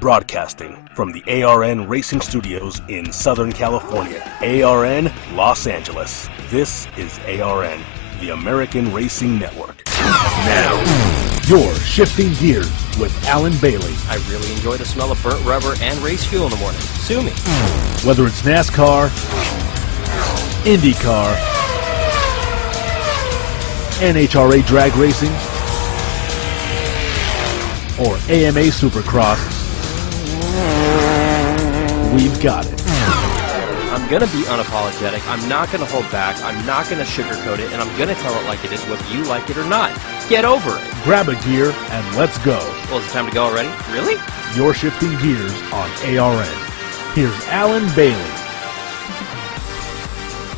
Broadcasting from the ARN Racing Studios in Southern California, ARN Los Angeles. This is ARN, the American Racing Network. Now, you're Shifting Gears with Alan Bailey. I really enjoy the smell of burnt rubber and race fuel in the morning. Sue me. Whether it's NASCAR, IndyCar, NHRA drag racing, or AMA Supercross, we've got it. I'm going to be unapologetic. I'm not going to hold back. I'm not going to sugarcoat it, and I'm going to tell it like it is, whether you like it or not. Get over it. Grab a gear and let's go. Well, is it time to go already? Really? You're Shifting Gears on ARN. Here's Alan Bailey.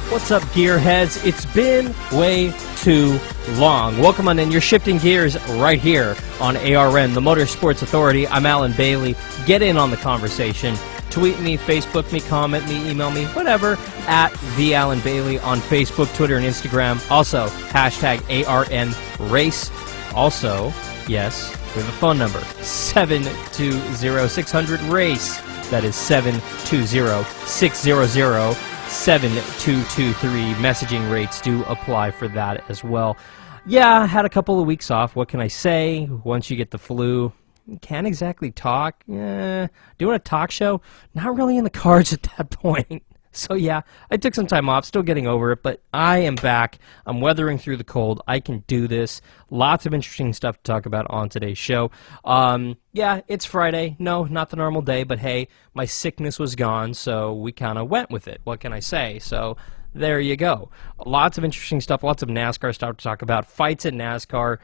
What's up, gearheads? It's been way too long. Welcome on in. You're Shifting Gears right here on ARN, the Motorsports Authority. I'm Alan Bailey. Get in on the conversation. Tweet me, Facebook me, comment me, email me, whatever, at The Alan Bailey on Facebook, Twitter, and Instagram. Also, hashtag ARNRace. Also, yes, we have a phone number, 720-600-RACE. That is 720-600-7223. Messaging rates do apply for that as well. Yeah, I had a couple of weeks off. What can I say? Once you get the flu, you can't exactly talk. Doing a talk show, not really in the cards at that point. So yeah, I took some time off, still getting over it, but I am back. I'm weathering through the cold. I can do this. Lots of interesting stuff to talk about on today's show. Yeah, it's Friday. No, not the normal day, but hey, my sickness was gone, so we kind of went with it. What can I say? So there you go. Lots of interesting stuff, lots of NASCAR stuff to talk about. Fights at NASCAR.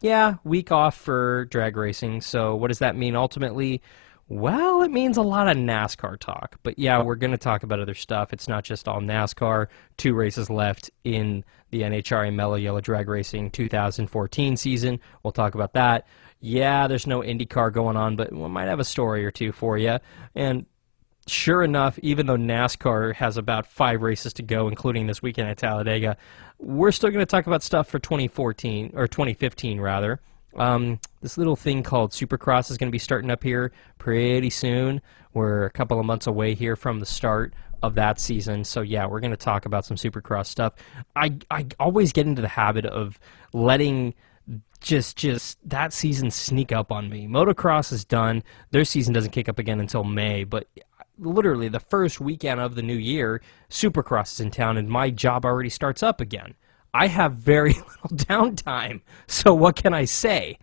Yeah, week off for drag racing. So what does that mean ultimately? Well, it means a lot of NASCAR talk. But yeah, we're going to talk about other stuff. It's not just all NASCAR. 2 races left in the NHRA Mellow Yellow Drag Racing 2014 season. We'll talk about that. Yeah, there's no IndyCar going on, but we might have a story or two for you. And sure enough, even though NASCAR has about 5 races to go, including this weekend at Talladega, we're still going to talk about stuff for 2014, or 2015 rather. This little thing called Supercross is going to be starting up here pretty soon. We're a couple of months away here from the start of that season. So yeah, we're going to talk about some Supercross stuff. I always get into the habit of letting just that season sneak up on me. Motocross is done. Their season doesn't kick up again until May, but literally the first weekend of the new year, Supercross is in town, and my job already starts up again. I have very little downtime, so what can I say?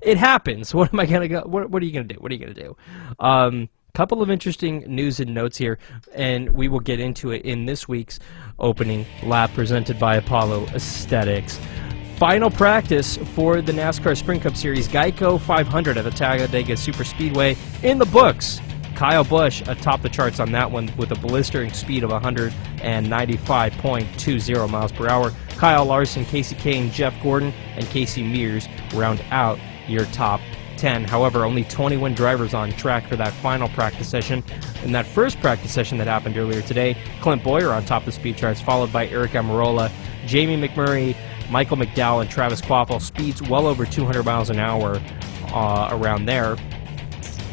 It happens. What am I gonna go? What are you gonna do? What are you gonna do? Couple of interesting news and notes here, and we will get into it in this week's opening lap presented by Apollo Aesthetics. Final practice for the NASCAR Sprint Cup Series Geico 500 at the Talladega Superspeedway in the books. Kyle Busch atop the charts on that one with a blistering speed of 195.20 miles per hour. Kyle Larson, Casey Kane, Jeff Gordon, and Casey Mears round out your top 10. However, only 21 drivers on track for that final practice session. In that first practice session that happened earlier today, Clint Bowyer on top of the speed charts, followed by Eric Almirola, Jamie McMurray, Michael McDowell, and Travis Kvapil. Speeds well over 200 miles an hour around there.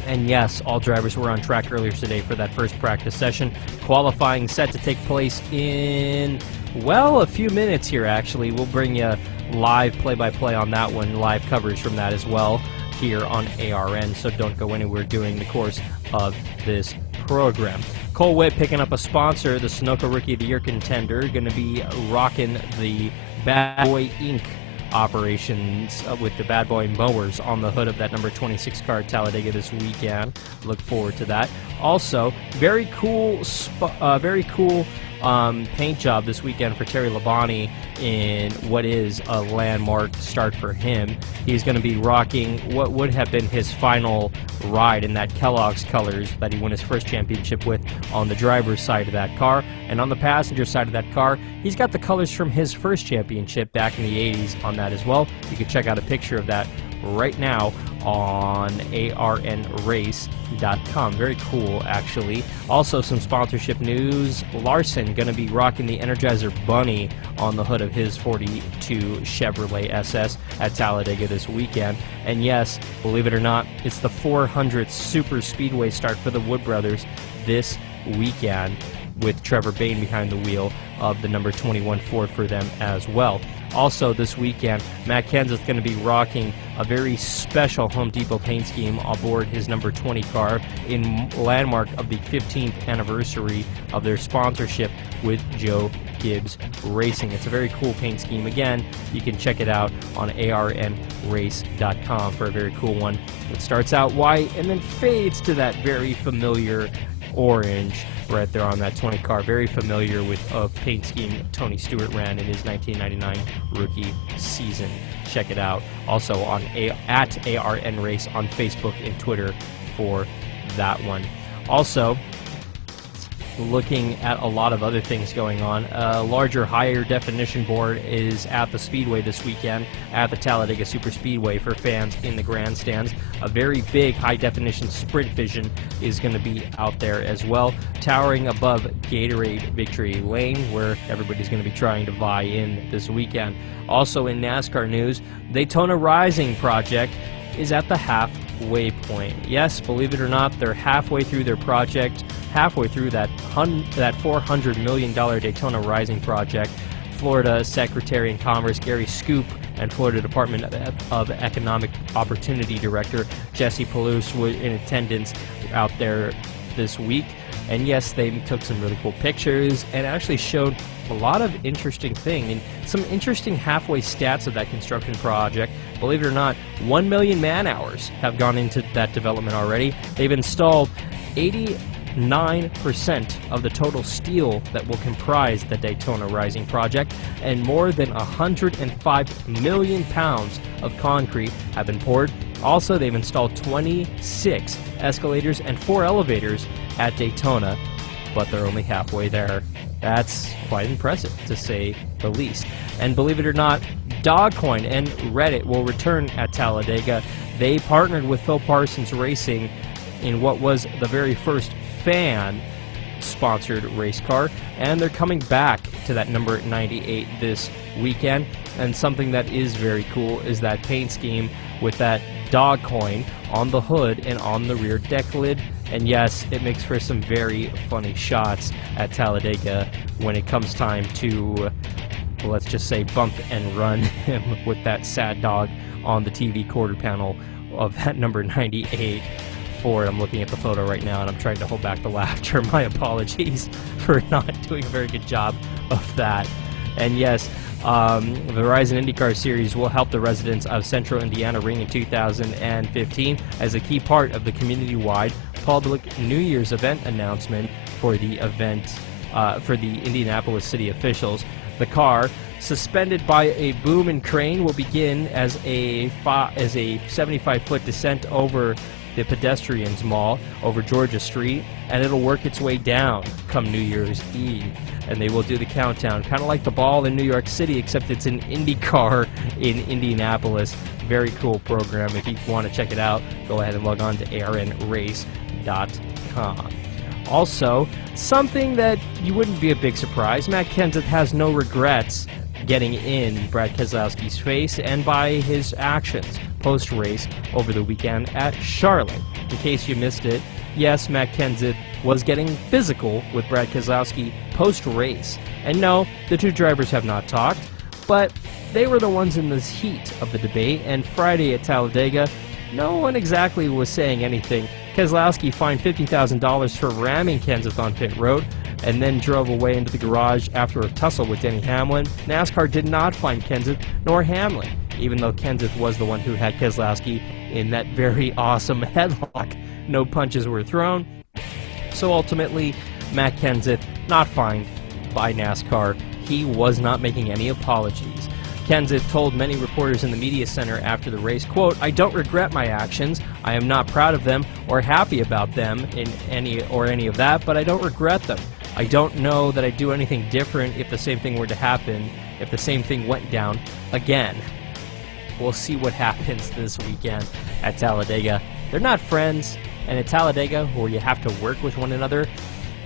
And yes, all drivers were on track earlier today for that first practice session. Qualifying set to take place in, well, a few minutes here, actually. We'll bring you live play-by-play on that one, live coverage from that as well here on ARN, so don't go anywhere during the course of this program. Cole Witt picking up a sponsor, the Sunoco Rookie of the Year contender, going to be rocking the Bad Boy Inc. operations with the Bad Boy mowers on the hood of that number 26 car at Talladega this weekend. Look forward to that. Also, very cool paint job this weekend for Terry Labonte in what is a landmark start for him. He's going to be rocking what would have been his final ride in that Kellogg's colors that he won his first championship with on the driver's side of that car. And on the passenger side of that car, he's got the colors from his first championship back in the 80s on that as well. You can check out a picture of that right now on arnrace.com. Very cool, actually. Also, some sponsorship news. Larson going to be rocking the Energizer Bunny on the hood of his 42 Chevrolet SS at Talladega this weekend. And yes, believe it or not, it's the 400th Super Speedway start for the Wood Brothers this weekend, with Trevor Bayne behind the wheel of the number 21 Ford for them as well. Also this weekend, Matt Kenseth going to be rocking a very special Home Depot paint scheme aboard his number 20 car in landmark of the 15th anniversary of their sponsorship with Joe Gibbs Racing. It's a very cool paint scheme. Again, you can check it out on arnrace.com for a very cool one. It starts out white and then fades to that very familiar orange right there on that 20 car. Very familiar with a paint scheme Tony Stewart ran in his 1999 rookie season. Check it out. Also on at ARN Race on Facebook and Twitter for that one. Also, looking at a lot of other things going on. A larger, higher definition board is at the Speedway this weekend at the Talladega Super Speedway for fans in the grandstands. A very big high definition Sprint Vision is going to be out there as well, towering above Gatorade Victory Lane, where everybody's going to be trying to vie in this weekend. Also in NASCAR news, Daytona Rising project is at the halfway point. Yes, believe it or not, they're halfway through their project, halfway through that $400 million Daytona Rising project. Florida Secretary of Commerce Gary Scoop and Florida Department of Economic Opportunity Director Jesse Palouse were in attendance out there this week. And yes, they took some really cool pictures and actually showed a lot of interesting things and some interesting halfway stats of that construction project. Believe it or not, 1 million man-hours have gone into that development already. They've installed 89% of the total steel that will comprise the Daytona Rising project, and more than 105 million pounds of concrete have been poured. Also, they've installed 26 escalators and 4 elevators at Daytona, but they're only halfway there. That's quite impressive, to say the least. And believe it or not, Dogcoin and Reddit will return at Talladega. They partnered with Phil Parsons Racing in what was the very first fan-sponsored race car, and they're coming back to that number 98 this weekend. And something that is very cool is that paint scheme with that dog coin on the hood and on the rear deck lid. And yes, it makes for some very funny shots at Talladega when it comes time to, let's just say, bump and run him with that sad dog on the TV quarter panel of that number 98 Ford. I'm looking at the photo right now and I'm trying to hold back the laughter. My apologies for not doing a very good job of that. And yes, the Verizon IndyCar Series will help the residents of Central Indiana ring in 2015 as a key part of the community-wide public New Year's event announcement for the event for the Indianapolis city officials. The car, suspended by a boom and crane, will begin as a 75-foot descent over the Pedestrians Mall over Georgia Street, and it'll work its way down come New Year's Eve. And they will do the countdown, kind of like the ball in New York City, except it's an IndyCar in Indianapolis. Very cool program. If you want to check it out, go ahead and log on to arnrace.com. Also, something that you wouldn't be a big surprise, Matt Kenseth has no regrets getting in Brad Keselowski's face and by his actions post-race over the weekend at Charlotte. In case you missed it, yes, Matt Kenseth was getting physical with Brad Keselowski post-race. And no, the two drivers have not talked, but they were the ones in this heat of the debate, and Friday at Talladega, no one exactly was saying anything. Keselowski fined $50,000 for ramming Kenseth on pit road, and then drove away into the garage after a tussle with Denny Hamlin. NASCAR did not fine Kenseth nor Hamlin, even though Kenseth was the one who had Keselowski in that very awesome headlock. No punches were thrown. So ultimately, Matt Kenseth not fined by NASCAR. He was not making any apologies. Kenseth told many reporters in the media center after the race, quote, "I don't regret my actions. I am not proud of them or happy about them in any of that, but I don't regret them. I don't know that I'd do anything different if the same thing were to happen, if the same thing went down again." we'll see what happens this weekend at Talladega. They're not friends, and at Talladega, where you have to work with one another,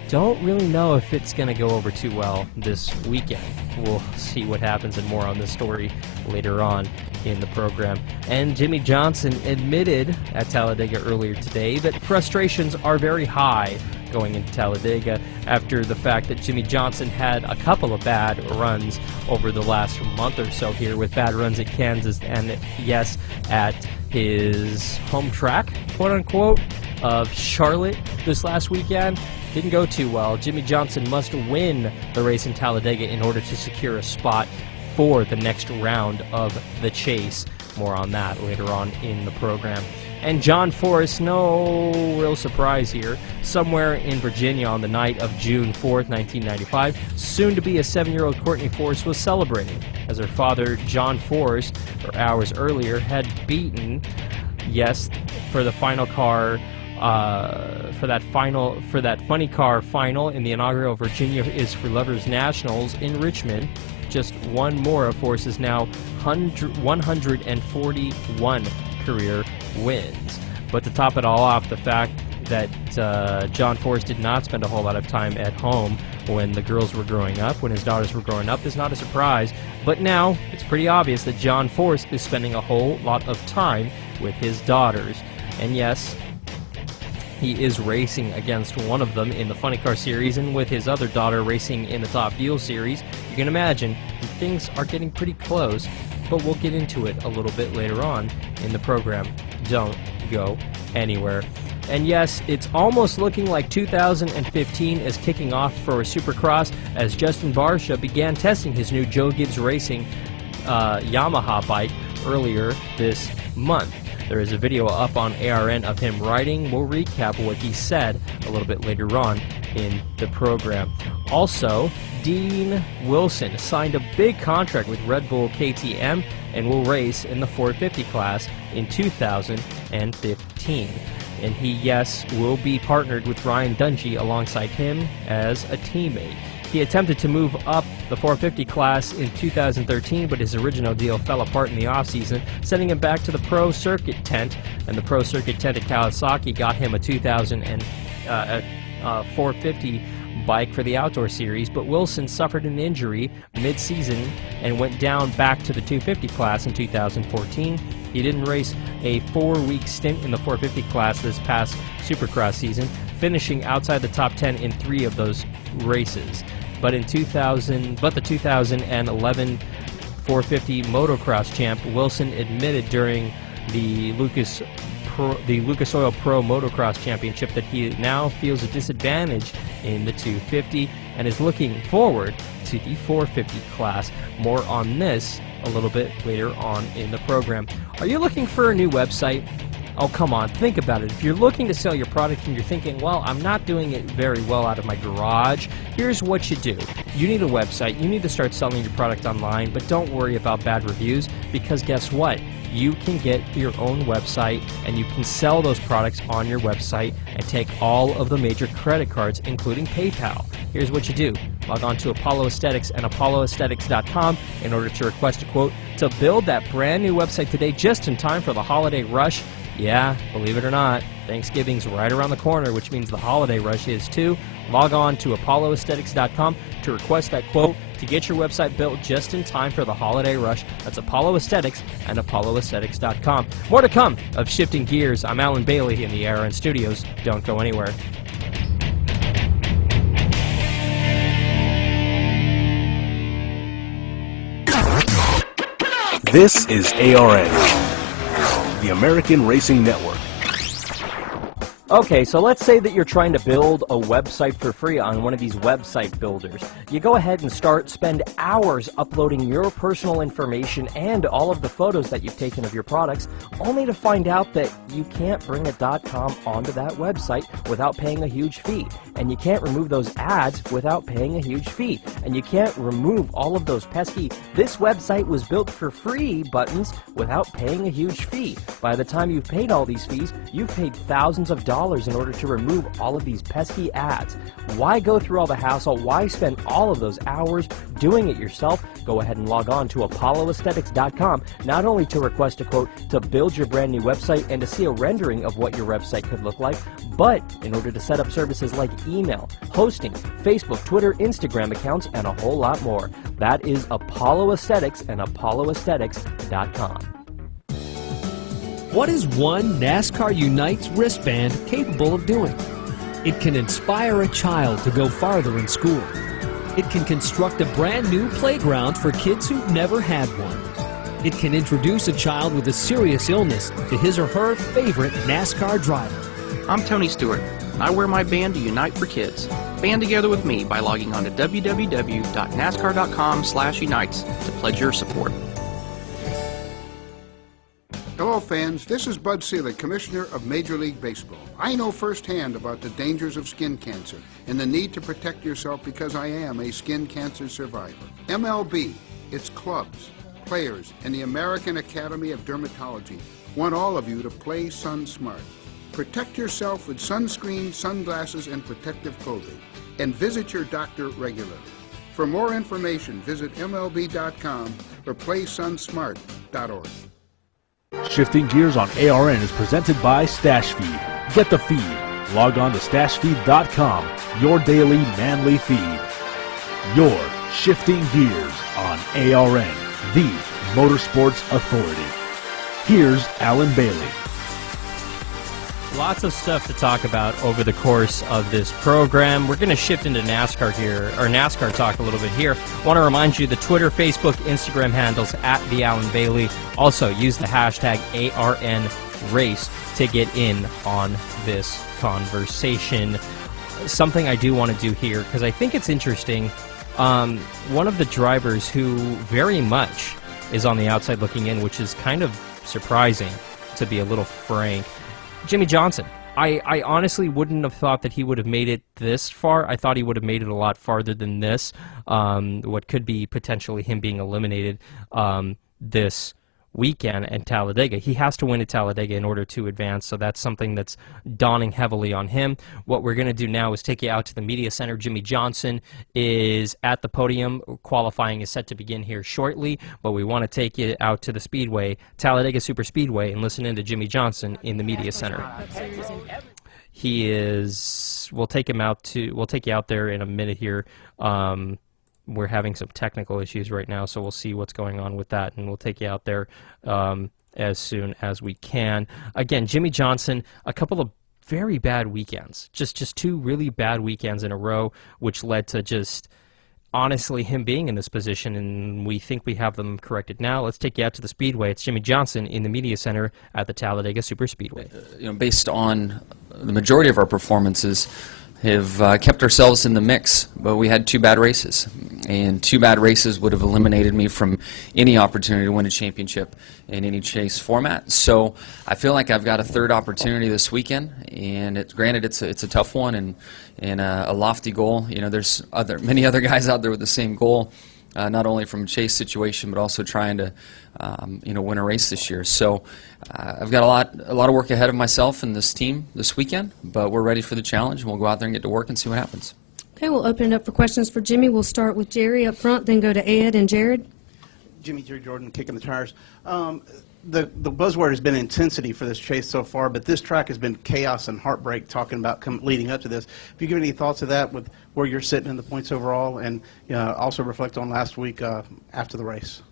don't really know if it's going to go over too well this weekend. We'll see what happens and more on this story later on in the program. And Jimmy Johnson admitted at Talladega earlier today that frustrations are very high going into Talladega after the fact that Jimmy Johnson had a couple of bad runs over the last month or so here, with bad runs at Kansas and, yes, at his home track, quote-unquote, of Charlotte this last weekend. Didn't go too well. Jimmy Johnson must win the race in Talladega in order to secure a spot for the next round of the chase. More on that later on in the program. And John Force, no real surprise here, somewhere in Virginia on the night of June 4th, 1995, soon to be a 7-year-old Courtney Force was celebrating, as her father, John Force, hours earlier, had beaten, yes, for the final car, for that funny car final in the inaugural Virginia is for Lovers Nationals in Richmond. Just one more of Force's now 141 career wins. But to top it all off, the fact that John Force did not spend a whole lot of time at home when the girls were growing up, when his daughters were growing up, is not a surprise. But now it's pretty obvious that John Force is spending a whole lot of time with his daughters. And yes, he is racing against one of them in the Funny Car Series, and with his other daughter racing in the Top Fuel Series. You can imagine things are getting pretty close, but we'll get into it a little bit later on in the program. Don't go anywhere. And yes, it's almost looking like 2015 is kicking off for Supercross, as Justin Barcia began testing his new Joe Gibbs Racing Yamaha bike earlier this month. There is a video up on ARN of him riding. We'll recap what he said a little bit later on in the program. Also, Dean Wilson signed a big contract with Red Bull KTM and will race in the 450 class in 2015. And he, yes, will be partnered with Ryan Dungey alongside him as a teammate. He attempted to move up the 450 class in 2013, but his original deal fell apart in the offseason, sending him back to the Pro Circuit tent. And the Pro Circuit tent at Kawasaki got him a 450 bike for the Outdoor Series, but Wilson suffered an injury mid-season and went down back to the 250 class in 2014. He didn't race a 4-week stint in the 450 class this past Supercross season, finishing outside the top 10 in 3 of those races. But the 2011 450 motocross champ Wilson admitted during the Lucas Oil Pro Motocross Championship that he now feels a disadvantage in the 250 and is looking forward to the 450 class. More on this a little bit later on in the program. Are you looking for a new website? Oh, come on, think about it. If you're looking to sell your product and you're thinking, well, I'm not doing it very well out of my garage, here's what you do. You need a website. You need to start selling your product online, but don't worry about bad reviews, because guess what? You can get your own website and you can sell those products on your website and take all of the major credit cards, including PayPal. Here's what you do. Log on to Apollo Aesthetics and apolloaesthetics.com in order to request a quote to build that brand new website today, just in time for the holiday rush. Yeah, believe it or not, Thanksgiving's right around the corner, which means the holiday rush is too. Log on to apolloaesthetics.com to request that quote to get your website built just in time for the holiday rush. That's Apollo Aesthetics and apolloaesthetics.com. More to come of Shifting Gears. I'm Alan Bailey in the ARN Studios. Don't go anywhere. This is ARN, the American Racing Network. Okay, so let's say that you're trying to build a website for free on one of these website builders. You go ahead and spend hours uploading your personal information and all of the photos that you've taken of your products, only to find out that you can't bring a .com onto that website without paying a huge fee. And you can't remove those ads without paying a huge fee. And you can't remove all of those pesky "this website was built for free" buttons without paying a huge fee. By the time you've paid all these fees, you've paid thousands of dollars $10 in order to remove all of these pesky ads. Why go through all the hassle? Why spend all of those hours doing it yourself? Go ahead and log on to apolloaesthetics.com, not only to request a quote to build your brand new website and to see a rendering of what your website could look like, but in order to set up services like email, hosting, Facebook, Twitter, Instagram accounts, and a whole lot more. That is Apollo Aesthetics and apolloaesthetics.com. What is one NASCAR Unites wristband capable of doing? It can inspire a child to go farther in school. It can construct a brand new playground for kids who've never had one. It can introduce a child with a serious illness to his or her favorite NASCAR driver. I'm Tony Stewart, and I wear my band to Unite for Kids. Band together with me by logging on to www.nascar.com/unites to pledge your support. Hello fans, this is Bud Selig, Commissioner of Major League Baseball. I know firsthand about the dangers of skin cancer and the need to protect yourself because I am a skin cancer survivor. MLB, its clubs, players, and the American Academy of Dermatology want all of you to play Sun Smart. Protect yourself with sunscreen, sunglasses, and protective clothing, and visit your doctor regularly. For more information, visit MLB.com or playsunsmart.org. Shifting Gears on ARN is presented by Stash Feed. Get the feed. Log on to stashfeed.com, your daily manly feed. Your Shifting Gears on ARN, the Motorsports Authority. Here's Alan Bailey. Lots of stuff to talk about over the course of this program. We're going to shift into NASCAR here, or NASCAR talk a little bit here. I want to remind you the Twitter, Facebook, Instagram handles at the Alan Bailey. Also, use the hashtag ARNRace to get in on this conversation. Something I do want to do here, because I think it's interesting. One of the drivers who very much is on the outside looking in, which is kind of surprising, to be a little frank, Jimmy Johnson. I honestly wouldn't have thought that he would have made it this far. I thought he would have made it a lot farther than this. What could be potentially him being eliminated this weekend at Talladega. He has to win at Talladega in order to advance, so that's something that's dawning heavily on him. What we're going to do now is take you out to the media center. Jimmy Johnson is at the podium. Qualifying is set to begin here shortly, but we want to take you out to the Speedway, Talladega Super Speedway, and listen in to Jimmy Johnson in the media center. He is. We'll take you out there in a minute here. We're having some technical issues right now, so we'll see what's going on with that, and we'll take you out there as soon as we can. Again, Jimmy Johnson, a couple of very bad weekends, just two really bad weekends in a row, which led to just honestly him being in this position, and we think we have them corrected now. Let's take you out to the Speedway. It's Jimmy Johnson in the media center at the Talladega Super Speedway. Based on the majority of our performances, have kept ourselves in the mix, but we had two bad races, and two bad races would have eliminated me from any opportunity to win a championship in any chase format. So I feel like I've got a third opportunity this weekend, and granted it's a tough one and a lofty goal. There's many other guys out there with the same goal, not only from a chase situation but also trying to win a race this year. So I've got a lot of work ahead of myself and this team this weekend, but we're ready for the challenge, and we'll go out there and get to work and see what happens. Okay, we'll open it up for questions for Jimmy. We'll start with Jerry up front, then go to Ed and Jared. Jerry Jordan, kicking the tires. The buzzword has been intensity for this chase so far, but this track has been chaos and heartbreak talking about leading up to this. If you give any thoughts of that with where you're sitting in the points overall, and also reflect on last week after the race.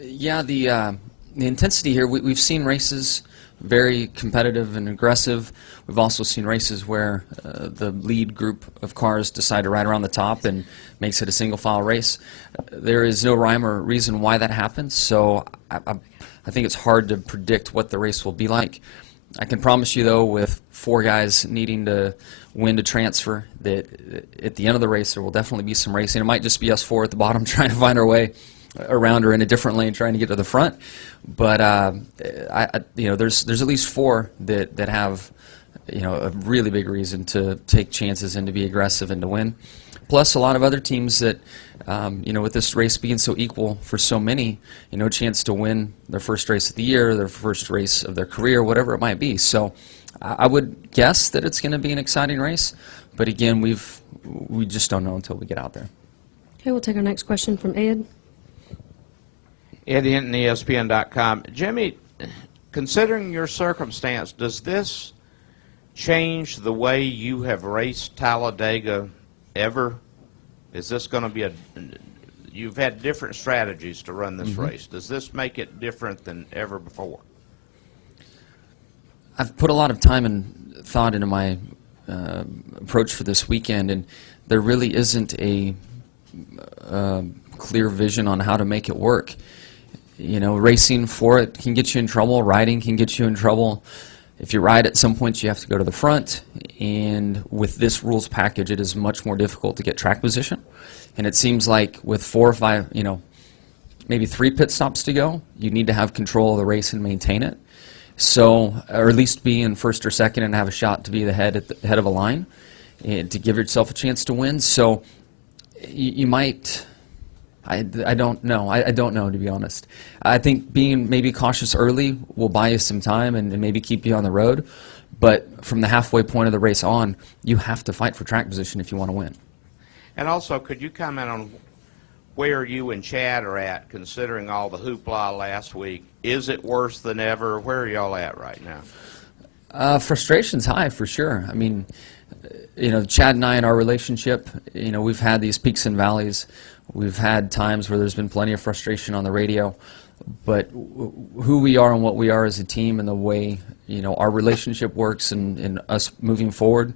Yeah, the intensity here, we've seen races very competitive and aggressive. We've also seen races where the lead group of cars decide to ride around the top and makes it a single file race. There is no rhyme or reason why that happens, so I think it's hard to predict what the race will be like. I can promise you, though, with four guys needing to win to transfer, that at the end of the race there will definitely be some racing. It might just be us four at the bottom trying to find our way around or in a different lane trying to get to the front, but there's at least four that have a really big reason to take chances and to be aggressive and to win. Plus a lot of other teams that with this race being so equal for so many, chance to win their first race of the year, their first race of their career, whatever it might be. So I would guess that it's going to be an exciting race, but again, we just don't know until we get out there. Okay, we'll take our next question from Ed. Ed Hinton, ESPN.com. Jimmy, considering your circumstance, does this change the way you have raced Talladega ever? Is this going to be you've had different strategies to run this race. Does this make it different than ever before? I've put a lot of time and thought into my approach for this weekend, and there really isn't a clear vision on how to make it work. You know, racing for it can get you in trouble. Riding can get you in trouble. If you ride at some points, you have to go to the front. And with this rules package, it is much more difficult to get track position. And it seems like with 4 or 5, you know, maybe 3 pit stops to go, you need to have control of the race and maintain it. So, or at least be in first or second and have a shot to be the head at the head of a line, and to give yourself a chance to win. So, you might. I don't know. I don't know, to be honest. I think being maybe cautious early will buy you some time and maybe keep you on the road. But from the halfway point of the race on, you have to fight for track position if you want to win. And also, could you comment on where you and Chad are at, considering all the hoopla last week? Is it worse than ever? Where are y'all at right now? Frustration's high, for sure. I mean, you know, Chad and I in our relationship, you know, we've had these peaks and valleys. We've had times where there's been plenty of frustration on the radio, but who we are and what we are as a team and the way, you know, our relationship works and us moving forward,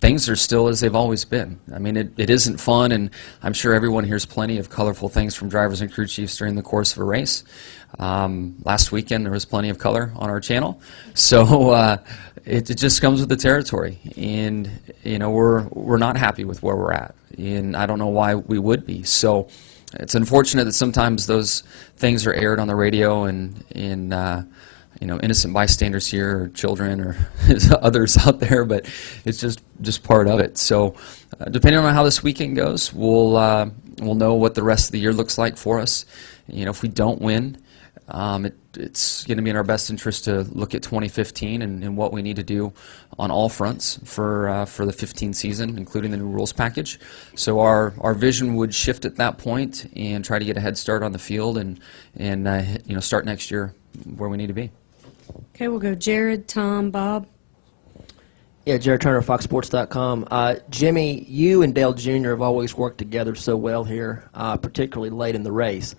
things are still as they've always been. I mean, it isn't fun, and I'm sure everyone hears plenty of colorful things from drivers and crew chiefs during the course of a race. Last weekend there was plenty of color on our channel, so it just comes with the territory, and you know, we're not happy with where we're at, and I don't know why we would be. So it's unfortunate that sometimes those things are aired on the radio, and you know, innocent bystanders here, or children, or others out there, but it's just part of it. So depending on how this weekend goes, we'll know what the rest of the year looks like for us. You know, if we don't win, it's going to be in our best interest to look at 2015 and what we need to do on all fronts for the 15 season, including the new rules package. So our vision would shift at that point and try to get a head start on the field and you know, start next year where we need to be. Okay, we'll go Jared, Tom, Bob. Yeah, Jared Turner, FoxSports.com. Jimmy, you and Dale Jr. have always worked together so well here, particularly late in the race.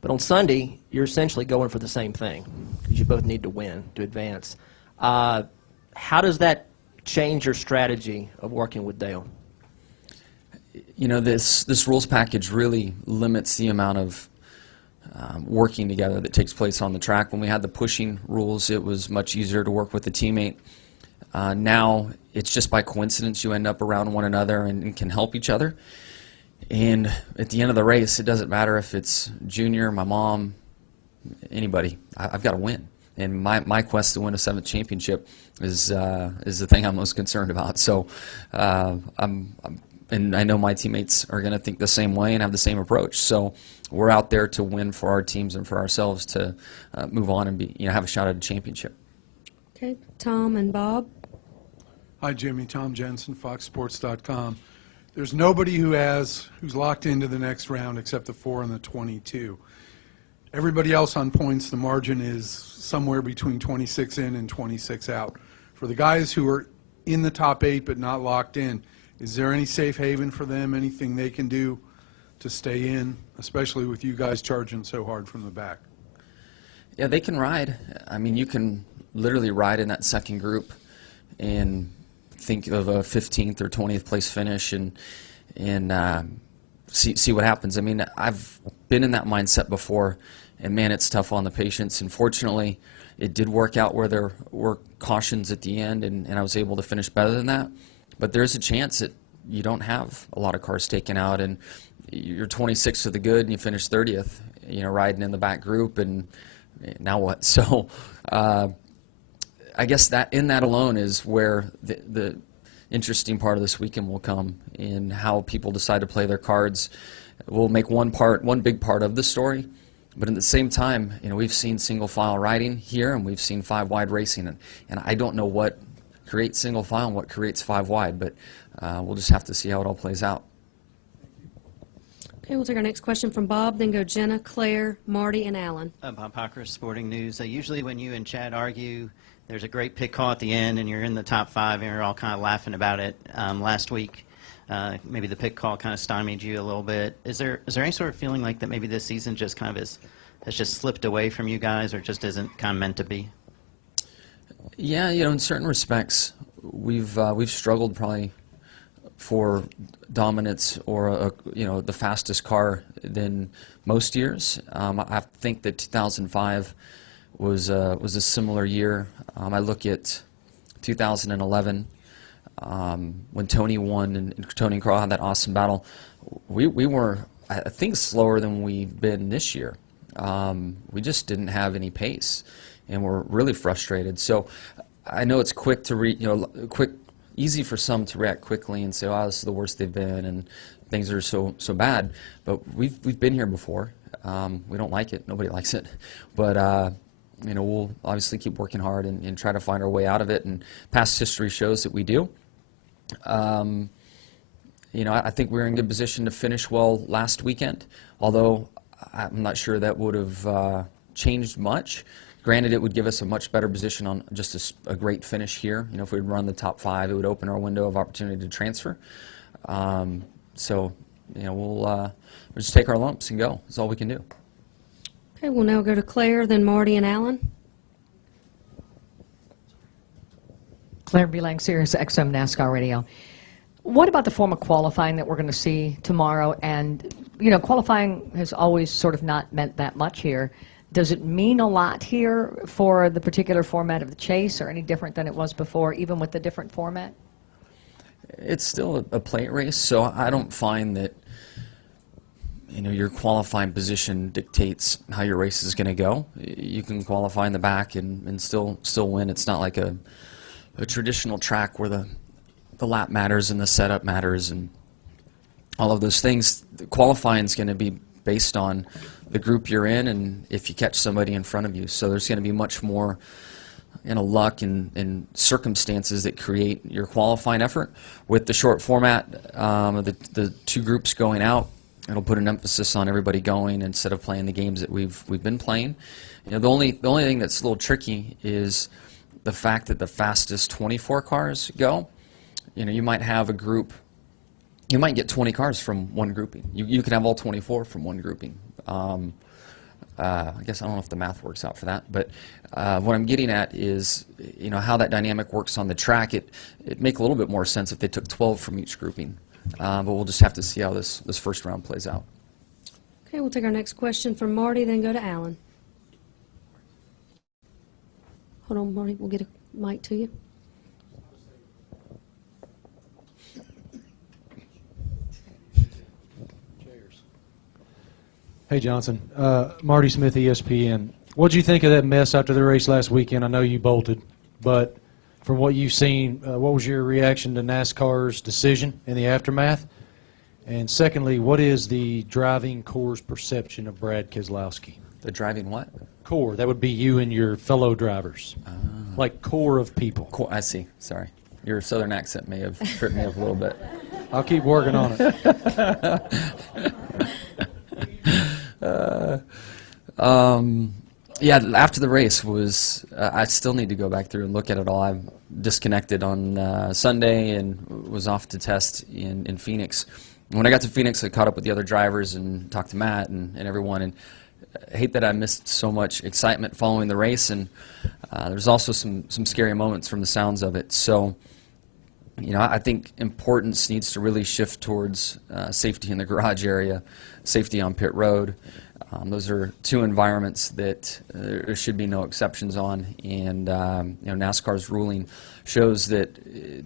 But on Sunday, you're essentially going for the same thing because you both need to win to advance. How does that change your strategy of working with Dale? You know, this rules package really limits the amount of working together that takes place on the track. When we had the pushing rules, it was much easier to work with a teammate. Now it's just by coincidence you end up around one another and can help each other. And at the end of the race, it doesn't matter if it's Junior, my mom, anybody. I've got to win. And my quest to win a 7th championship is the thing I'm most concerned about. So and I know my teammates are going to think the same way and have the same approach. So we're out there to win for our teams and for ourselves to move on and have a shot at a championship. Okay, Tom and Bob. Hi, Jimmy. Tom Jensen, FoxSports.com. There's nobody who's locked into the next round except the 4 and the 22. Everybody else on points, the margin is somewhere between 26 in and 26 out. For the guys who are in the top 8 but not locked in, is there any safe haven for them, anything they can do to stay in, especially with you guys charging so hard from the back? Yeah, they can ride. I mean, you can literally ride in that second group and think of a 15th or 20th place finish and see what happens. I mean, I've been in that mindset before, and man, it's tough on the patience. And fortunately, it did work out where there were cautions at the end, and I was able to finish better than that. But there's a chance that you don't have a lot of cars taken out, and you're 26th to the good, and you finish 30th, you know, riding in the back group, and now what? So I guess that in that alone is where the interesting part of this weekend will come in how people decide to play their cards. Will make one big part of the story, But at the same time, we've seen single file riding here, and we've seen 5 wide racing, and I don't know what creates single file and what creates 5 wide, but we'll just have to see how it all plays out. Okay, we'll take our next question from Bob, then go Jenna, Claire, Marty, and Alan. Bob Hocker, Sporting News. Usually when you and Chad argue, there's a great pit call at the end, and you're in the top 5, and you're all kind of laughing about it. Last week, maybe the pit call kind of stymied you a little bit. Is there any sort of feeling like that maybe this season just kind of has just slipped away from you guys, or just isn't kind of meant to be? Yeah, in certain respects, we've struggled probably for dominance or the fastest car than most years. I think that 2005 was a similar year. I look at 2011 when Tony won and Tony and Carl had that awesome battle. We were, I think, slower than we've been this year. We just didn't have any pace, and we're really frustrated. So I know it's quick to easy for some to react quickly and say, "Oh, this is the worst they've been," and things are so bad. But we've been here before. We don't like it. Nobody likes it. But we'll obviously keep working hard and try to find our way out of it. And past history shows that we do. I think we were in good position to finish well last weekend, although I'm not sure that would have changed much. Granted, it would give us a much better position on just a great finish here. If we'd run the top 5, it would open our window of opportunity to transfer. We'll just take our lumps and go. That's all we can do. Okay, we'll now go to Claire, then Marty and Alan. Claire Belang, Sirius XM NASCAR Radio. What about the form of qualifying that we're going to see tomorrow? And, qualifying has always sort of not meant that much here. Does it mean a lot here for the particular format of the chase, or any different than it was before, even with the different format? It's still a plate race, so I don't find that your qualifying position dictates how your race is going to go. You can qualify in the back and still win. It's not like a traditional track where the lap matters and the setup matters and all of those things. Qualifying is going to be based on the group you're in and if you catch somebody in front of you. So there's going to be much more luck and circumstances that create your qualifying effort. With the short format, the 2 groups going out, it'll put an emphasis on everybody going instead of playing the games that we've been playing. The only thing that's a little tricky is the fact that the fastest 24 cars go. You might have a group. You might get 20 cars from one grouping. You can have all 24 from one grouping. I guess I don't know if the math works out for that, but what I'm getting at is, how that dynamic works on the track. It make a little bit more sense if they took 12 from each grouping, but we'll just have to see how this first round plays out. Okay, we'll take our next question from Marty, then go to Alan. Hold on, Marty. We'll get a mic to you. Hey, Johnson. Marty Smith, ESPN. What did you think of that mess after the race last weekend? I know you bolted, but from what you've seen, what was your reaction to NASCAR's decision in the aftermath? And secondly, what is the driving corps' perception of Brad Keselowski? The driving what? Corps. That would be you and your fellow drivers. Like corps of people. I see. Sorry. Your southern accent may have tripped me up a little bit. I'll keep working on it. Yeah, after the race was, I still need to go back through and look at it all. I'm disconnected on Sunday and was off to test in Phoenix. When I got to Phoenix, I caught up with the other drivers and talked to Matt and everyone. And I hate that I missed so much excitement following the race. And there's also some scary moments from the sounds of it. So, I think importance needs to really shift towards safety in the garage area, safety on pit road. Those are 2 environments that there should be no exceptions on, and NASCAR's ruling shows that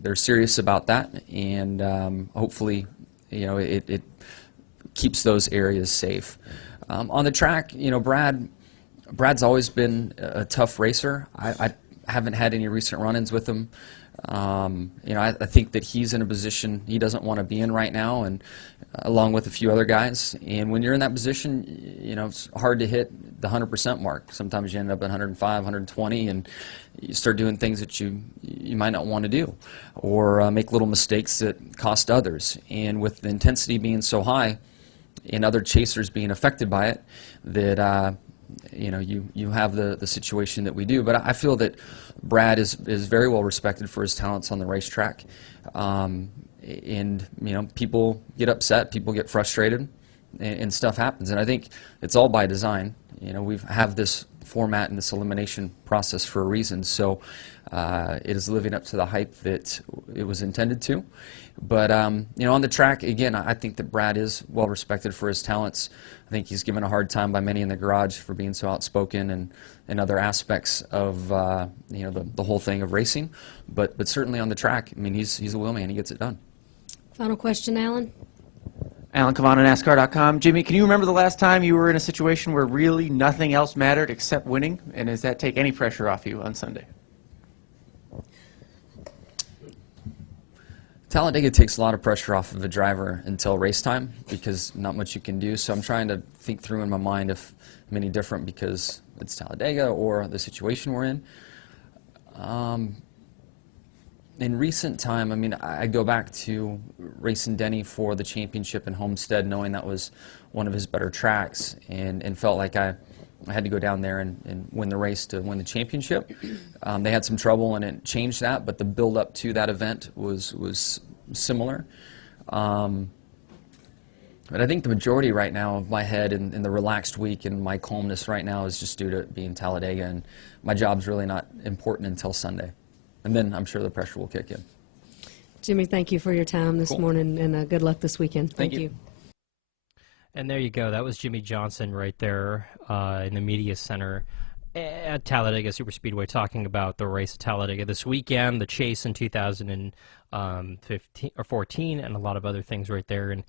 they're serious about that, and hopefully, it keeps those areas safe. On the track, Brad's always been a tough racer. I haven't had any recent run-ins with him. I think that he's in a position he doesn't want to be in right now, and along with a few other guys. And when you're in that position, it's hard to hit the 100% mark. Sometimes you end up at 105, 120, and you start doing things that you might not want to do, or make little mistakes that cost others. And with the intensity being so high, and other chasers being affected by it, that you have the situation that we do. But I feel that Brad is very well respected for his talents on the racetrack. And people get upset, people get frustrated, and stuff happens. And I think it's all by design. We have this format and this elimination process for a reason. So it is living up to the hype that it was intended to. But on the track, again, I think that Brad is well respected for his talents. I think he's given a hard time by many in the garage for being so outspoken and other aspects of the whole thing of racing. But certainly on the track, I mean, he's a wheelman. He gets it done. Final question, Alan. Alan Cavano, NASCAR.com. Jimmy, can you remember the last time you were in a situation where really nothing else mattered except winning? And does that take any pressure off you on Sunday? Talladega takes a lot of pressure off of a driver until race time, because not much you can do. So I'm trying to think through in my mind if I'm any different because it's Talladega or the situation we're in. In recent time, I mean, I go back to racing Denny for the championship in Homestead, knowing that was one of his better tracks, and felt like I had to go down there and win the race to win the championship. They had some trouble and it changed that, but the build up to that event was similar. But I think the majority right now of my head in the relaxed week and my calmness right now is just due to being Talladega, and my job's really not important until Sunday. And then I'm sure the pressure will kick in. Jimmy, thank you for your time this morning, and good luck this weekend. Thank you. And there you go. That was Jimmy Johnson right there in the media center at Talladega Superspeedway, talking about the race at Talladega this weekend, the chase in 2015 or 14, and a lot of other things right there. And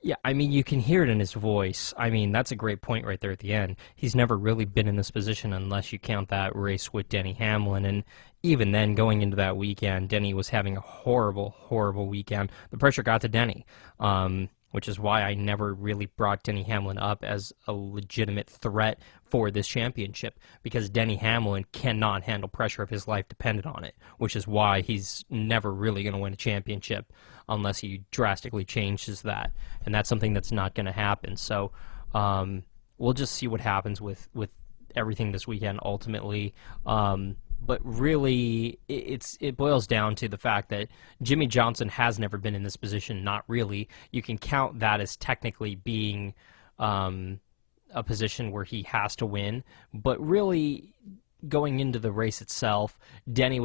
yeah, I mean, you can hear it in his voice. I mean, that's a great point right there at the end. He's never really been in this position unless you count that race with Denny Hamlin. And even then, going into that weekend, Denny was having a horrible, horrible weekend. The pressure got to Denny, which is why I never really brought Denny Hamlin up as a legitimate threat for this championship, because Denny Hamlin cannot handle pressure if his life depended on it, which is why he's never really going to win a championship unless he drastically changes that, and that's something that's not going to happen. So we'll just see what happens with everything this weekend ultimately. But really, it boils down to the fact that Jimmy Johnson has never been in this position. Not really. You can count that as technically being a position where he has to win. But really, going into the race itself, Denny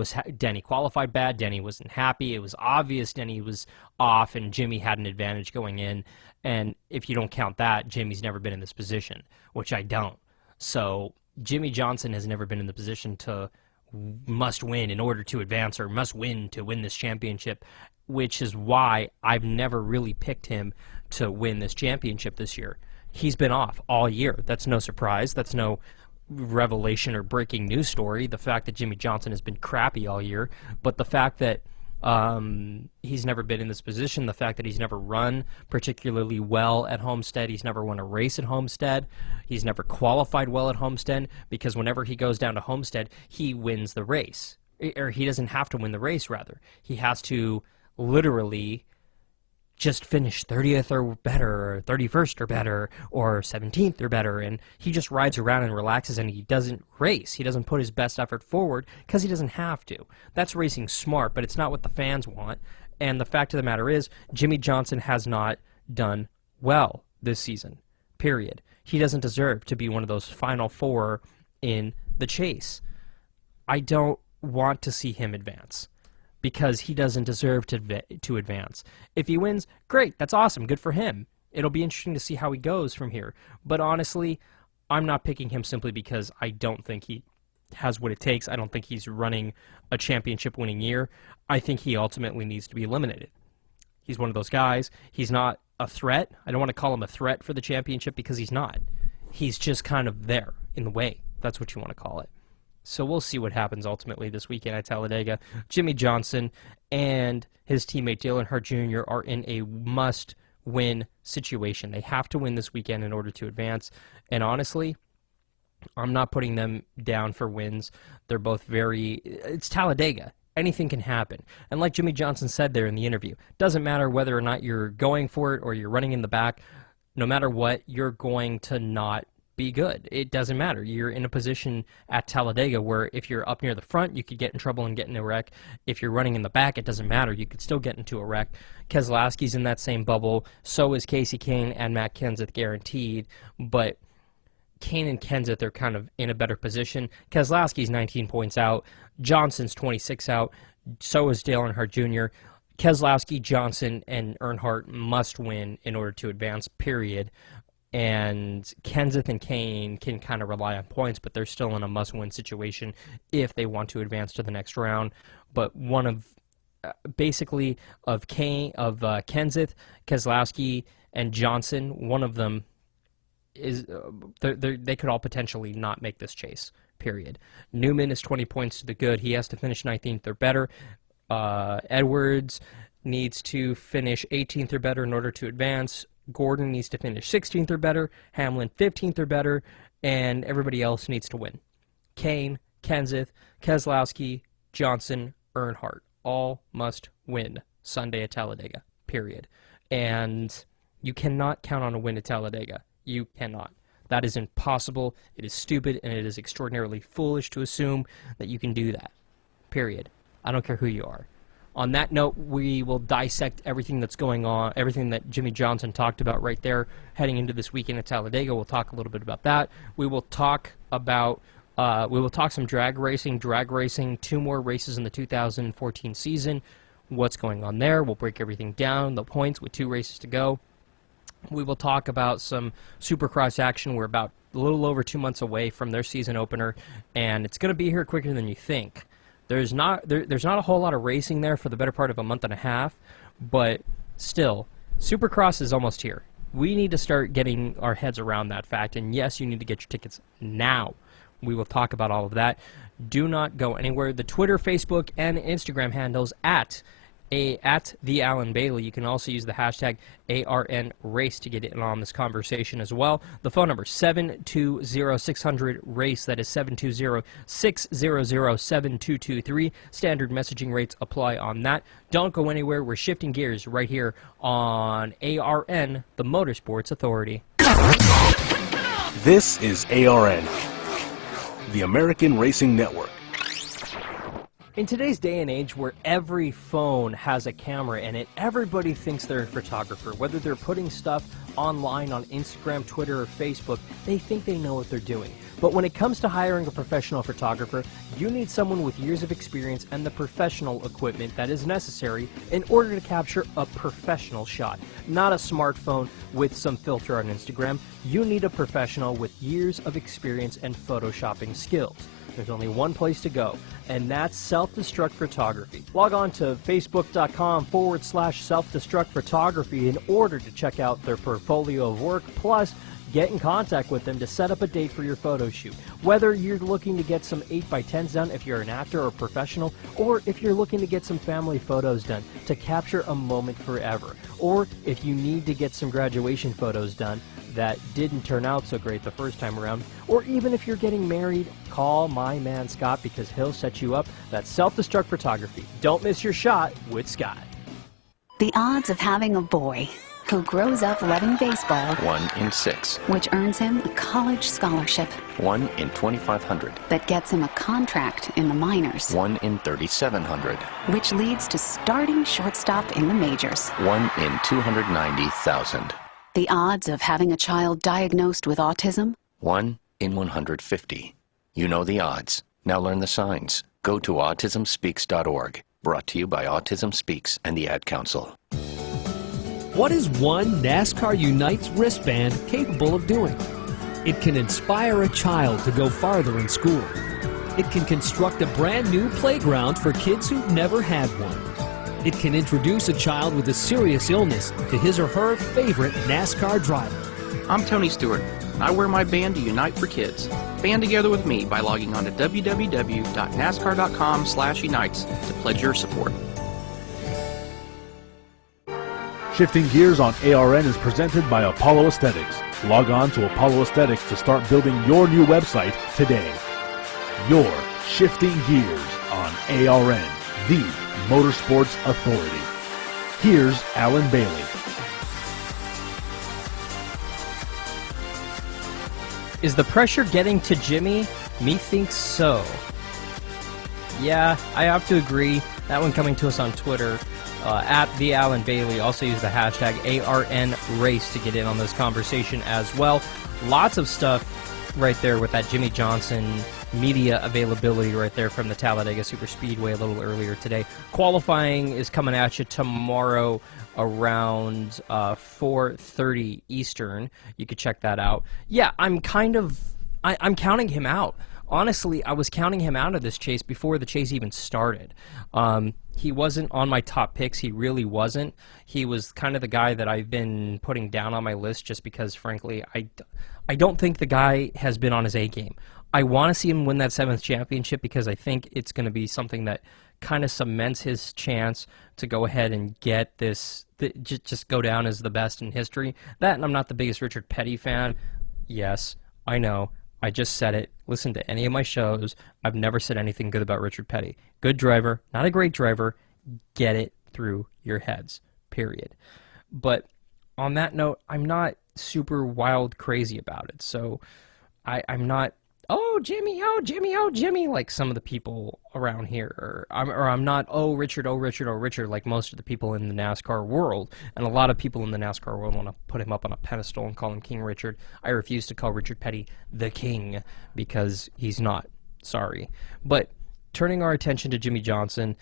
qualified bad. Denny wasn't happy. It was obvious Denny was off, and Jimmy had an advantage going in. And if you don't count that, Jimmy's never been in this position, which I don't. So Jimmy Johnson has never been in the position to must win in order to advance, or must win to win this championship, which is why I've never really picked him to win this championship this year. He's been off all year. That's no surprise. That's no revelation or breaking news story, the fact that Jimmy Johnson has been crappy all year, but the fact that he's never been in this position, the fact that he's never run particularly well at Homestead, he's never won a race at Homestead, he's never qualified well at Homestead, because whenever he goes down to Homestead, he wins the race. Or he doesn't have to win the race, rather. He has to literally just finish 30th or better, or 31st or better, or 17th or better, and he just rides around and relaxes, and he doesn't race. He doesn't put his best effort forward because he doesn't have to. That's racing smart, but it's not what the fans want. And the fact of the matter is, Jimmy Johnson has not done well this season, period. He doesn't deserve to be one of those final four in the chase. I don't want to see him advance, because he doesn't deserve to advance. If he wins, great, that's awesome, good for him. It'll be interesting to see how he goes from here. But honestly, I'm not picking him simply because I don't think he has what it takes. I don't think he's running a championship-winning year. I think he ultimately needs to be eliminated. He's one of those guys. He's not a threat. I don't want to call him a threat for the championship, because he's not. He's just kind of there in the way. That's what you want to call it. So we'll see what happens ultimately this weekend at Talladega. Jimmy Johnson and his teammate Dale Earnhardt Jr. are in a must-win situation. They have to win this weekend in order to advance. And honestly, I'm not putting them down for wins. They're both it's Talladega. Anything can happen. And like Jimmy Johnson said there in the interview, doesn't matter whether or not you're going for it or you're running in the back, no matter what, you're going to not be good. It doesn't matter. You're in a position at Talladega where if you're up near the front, you could get in trouble and get in a wreck. If you're running in the back, it doesn't matter. You could still get into a wreck. Keselowski's in that same bubble. So is Casey Kane and Matt Kenseth, guaranteed. But Kane and Kenseth are kind of in a better position. Keselowski's 19 points out. Johnson's 26 out. So is Dale Earnhardt Jr. Keselowski, Johnson, and Earnhardt must win in order to advance, period. And Kenseth and Kane can kind of rely on points, but they're still in a must-win situation if they want to advance to the next round. But one of, basically, of Kenseth, Keselowski, and Johnson, one of them is, they could all potentially not make this chase, period. Newman is 20 points to the good. He has to finish 19th or better. Edwards needs to finish 18th or better in order to advance. Gordon needs to finish 16th or better, Hamlin 15th or better, and everybody else needs to win. Kane, Kenseth, Keselowski, Johnson, Earnhardt, all must win Sunday at Talladega, period. And you cannot count on a win at Talladega. You cannot. That is impossible. It is stupid, and it is extraordinarily foolish to assume that you can do that, period. I don't care who you are. On that note, we will dissect everything that's going on, everything that Jimmy Johnson talked about right there heading into this weekend at Talladega. We'll talk a little bit about that. We will talk about, some drag racing, 2 more races in the 2014 season, what's going on there. We'll break everything down, the points with 2 races to go. We will talk about some Supercross action. We're about a little over 2 months away from their season opener, and it's going to be here quicker than you think. There's not a whole lot of racing there for the better part of a month and a half, but still, Supercross is almost here. We need to start getting our heads around that fact, and yes, you need to get your tickets now. We will talk about all of that. Do not go anywhere. The Twitter, Facebook, and Instagram handles at the Alan Bailey. You can also use the hashtag ARNRace to get in on this conversation as well. The phone number 720-600-RACE. That is 720-600-7223. Standard messaging rates apply on that. Don't go anywhere. We're shifting gears right here on ARN, the Motorsports Authority. This is ARN, the American Racing Network. In today's day and age where every phone has a camera in it, everybody thinks they're a photographer. Whether they're putting stuff online on Instagram, Twitter, or Facebook, they think they know what they're doing. But when it comes to hiring a professional photographer, you need someone with years of experience and the professional equipment that is necessary in order to capture a professional shot. Not a smartphone with some filter on Instagram. You need a professional with years of experience and photoshopping skills. There's only one place to go, and that's Self-Destruct Photography. Log on to facebook.com/Self-Destruct Photography in order to check out their portfolio of work, plus get in contact with them to set up a date for your photo shoot. Whether you're looking to get some 8x10s done if you're an actor or professional, or if you're looking to get some family photos done to capture a moment forever, or if you need to get some graduation photos done that didn't turn out so great the first time around, or even if you're getting married, call my man Scott because he'll set you up. That's Self-Destruct Photography. Don't miss your shot with Scott. The odds of having a boy who grows up loving baseball, 1 in 6, which earns him a college scholarship, 1 in 2,500, that gets him a contract in the minors, 1 in 3,700, which leads to starting shortstop in the majors, 1 in 290,000. The odds of having a child diagnosed with autism, 1 in 150. You know the odds. Now learn the signs. Go to autismspeaks.org. Brought to you by Autism Speaks and the Ad Council. What is one NASCAR Unites wristband capable of doing? It can inspire a child to go farther in school. It can construct a brand new playground for kids who've never had one. It can introduce a child with a serious illness to his or her favorite NASCAR driver. I'm Tony Stewart, and I wear my band to unite for kids. Band together with me by logging on to www.nascar.com/unites to pledge your support. Shifting Gears on ARN is presented by Apollo Aesthetics. Log on to Apollo Aesthetics to start building your new website today. You're Shifting Gears on ARN, the Motorsports Authority. Here's Alan Bailey. Is the pressure getting to Jimmy? Methinks so. Yeah, I have to agree. That one coming to us on Twitter. At the Alan Bailey. Also use the hashtag ARNRace to get in on this conversation as well. Lots of stuff right there with that Jimmy Johnson media availability right there from the Talladega Superspeedway a little earlier today. Qualifying is coming at you tomorrow around 4:30 Eastern. You could check that out. Yeah, I'm counting him out. Honestly, I was counting him out of this chase before the chase even started. He wasn't on my top picks. He really wasn't. He was kind of the guy that I've been putting down on my list just because, frankly, I don't think the guy has been on his A game. I want to see him win that 7th championship because I think it's going to be something that kind of cements his chance to go ahead and get this, just go down as the best in history. That, and I'm not the biggest Richard Petty fan. Yes, I know. I just said it. Listen to any of my shows. I've never said anything good about Richard Petty. Good driver, not a great driver. Get it through your heads, period. But on that note, I'm not super wild crazy about it. So I'm not, oh, Jimmy, oh, Jimmy, oh, Jimmy, like some of the people around here. Or I'm not, oh, Richard, oh, Richard, oh, Richard, like most of the people in the NASCAR world. And a lot of people in the NASCAR world want to put him up on a pedestal and call him King Richard. I refuse to call Richard Petty the king because he's not. Sorry. But turning our attention to Jimmy Johnson,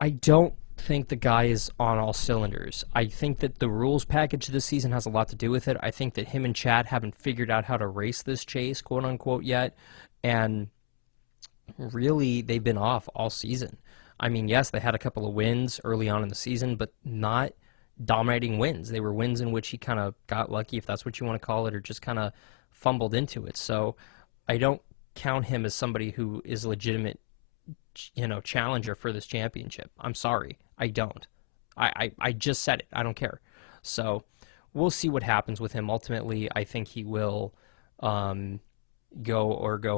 I don't think the guy is on all cylinders. I think that the rules package this season has a lot to do with it. I think that him and Chad haven't figured out how to race this chase, quote unquote, yet. And really, they've been off all season. I mean, yes, they had a couple of wins early on in the season, but not dominating wins. They were wins in which he kind of got lucky, if that's what you want to call it, or just kind of fumbled into it. So I don't count him as somebody who is a legitimate, challenger for this championship. I'm sorry. I don't. I just said it. I don't care. So we'll see what happens with him. Ultimately, I think he will go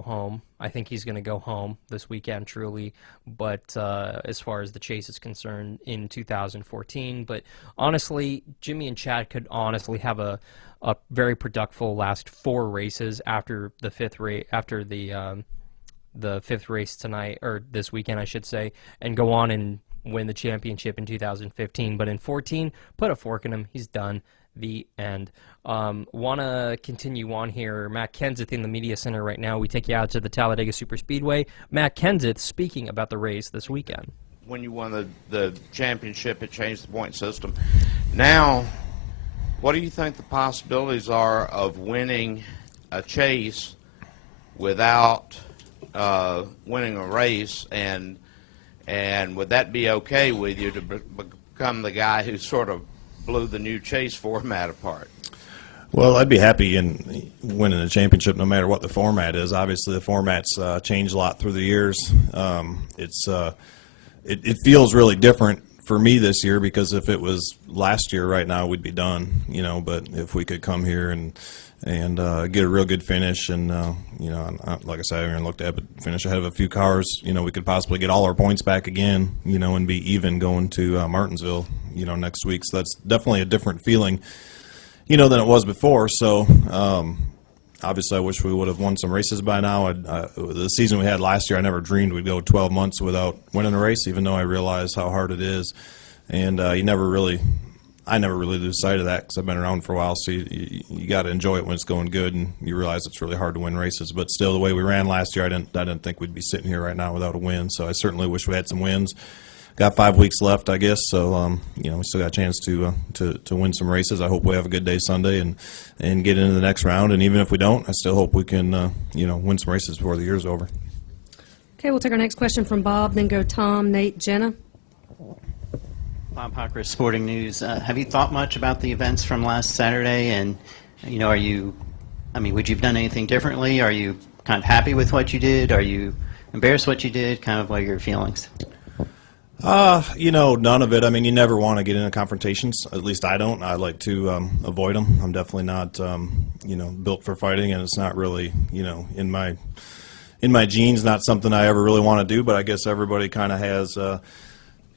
home. I think he's going to go home this weekend, truly. But as far as the chase is concerned, in 2014. But honestly, Jimmy and Chad could honestly have a very productive last 4 races after the 5th race, after the 5th race tonight, or this weekend, I should say, and go on and win the championship in 2015. But in 14, put a fork in him. He's done. The end. Want to continue on here. Matt Kenseth in the media center right now. We take you out to the Talladega Superspeedway. Matt Kenseth speaking about the race this weekend. When you won the championship, it changed the point system. Now, what do you think the possibilities are of winning a chase without winning a race, and would that be okay with you to become the guy who sort of blew the new chase format apart? Well, I'd be happy in winning a championship no matter what the format is. Obviously, the format's changed a lot through the years. It feels really different for me this year, because if it was last year, right now we'd be done. But if we could come here and get a real good finish, and like I said, I haven't even looked at it, but finish ahead of a few cars, we could possibly get all our points back again, and be even going to Martinsville, next week. So that's definitely a different feeling, than it was before. So obviously, I wish we would have won some races by now. The season we had last year, I never dreamed we'd go 12 months without winning a race, even though I realize how hard it is. And I never really lose sight of that, because I've been around for a while. So you got to enjoy it when it's going good, and you realize it's really hard to win races. But still, the way we ran last year, I didn't think we'd be sitting here right now without a win. So I certainly wish we had some wins. Got 5 weeks left, I guess. So we still got a chance to win some races. I hope we have a good day Sunday and get into the next round. And even if we don't, I still hope we can win some races before the year's over. Okay, we'll take our next question from Bob, then go Tom, Nate, Jenna. Bob Hocker, Sporting News. Have you thought much about the events from last Saturday? And, you know, would you have done anything differently? Are you kind of happy with what you did? Are you embarrassed what you did? Kind of what are your feelings? You know, none of it. I mean, you never want to get into confrontations. At least I don't. I like to avoid them. I'm definitely not, you know, built for fighting, and it's not really, you know, in my genes. Not something I ever really want to do. But I guess everybody kind of has,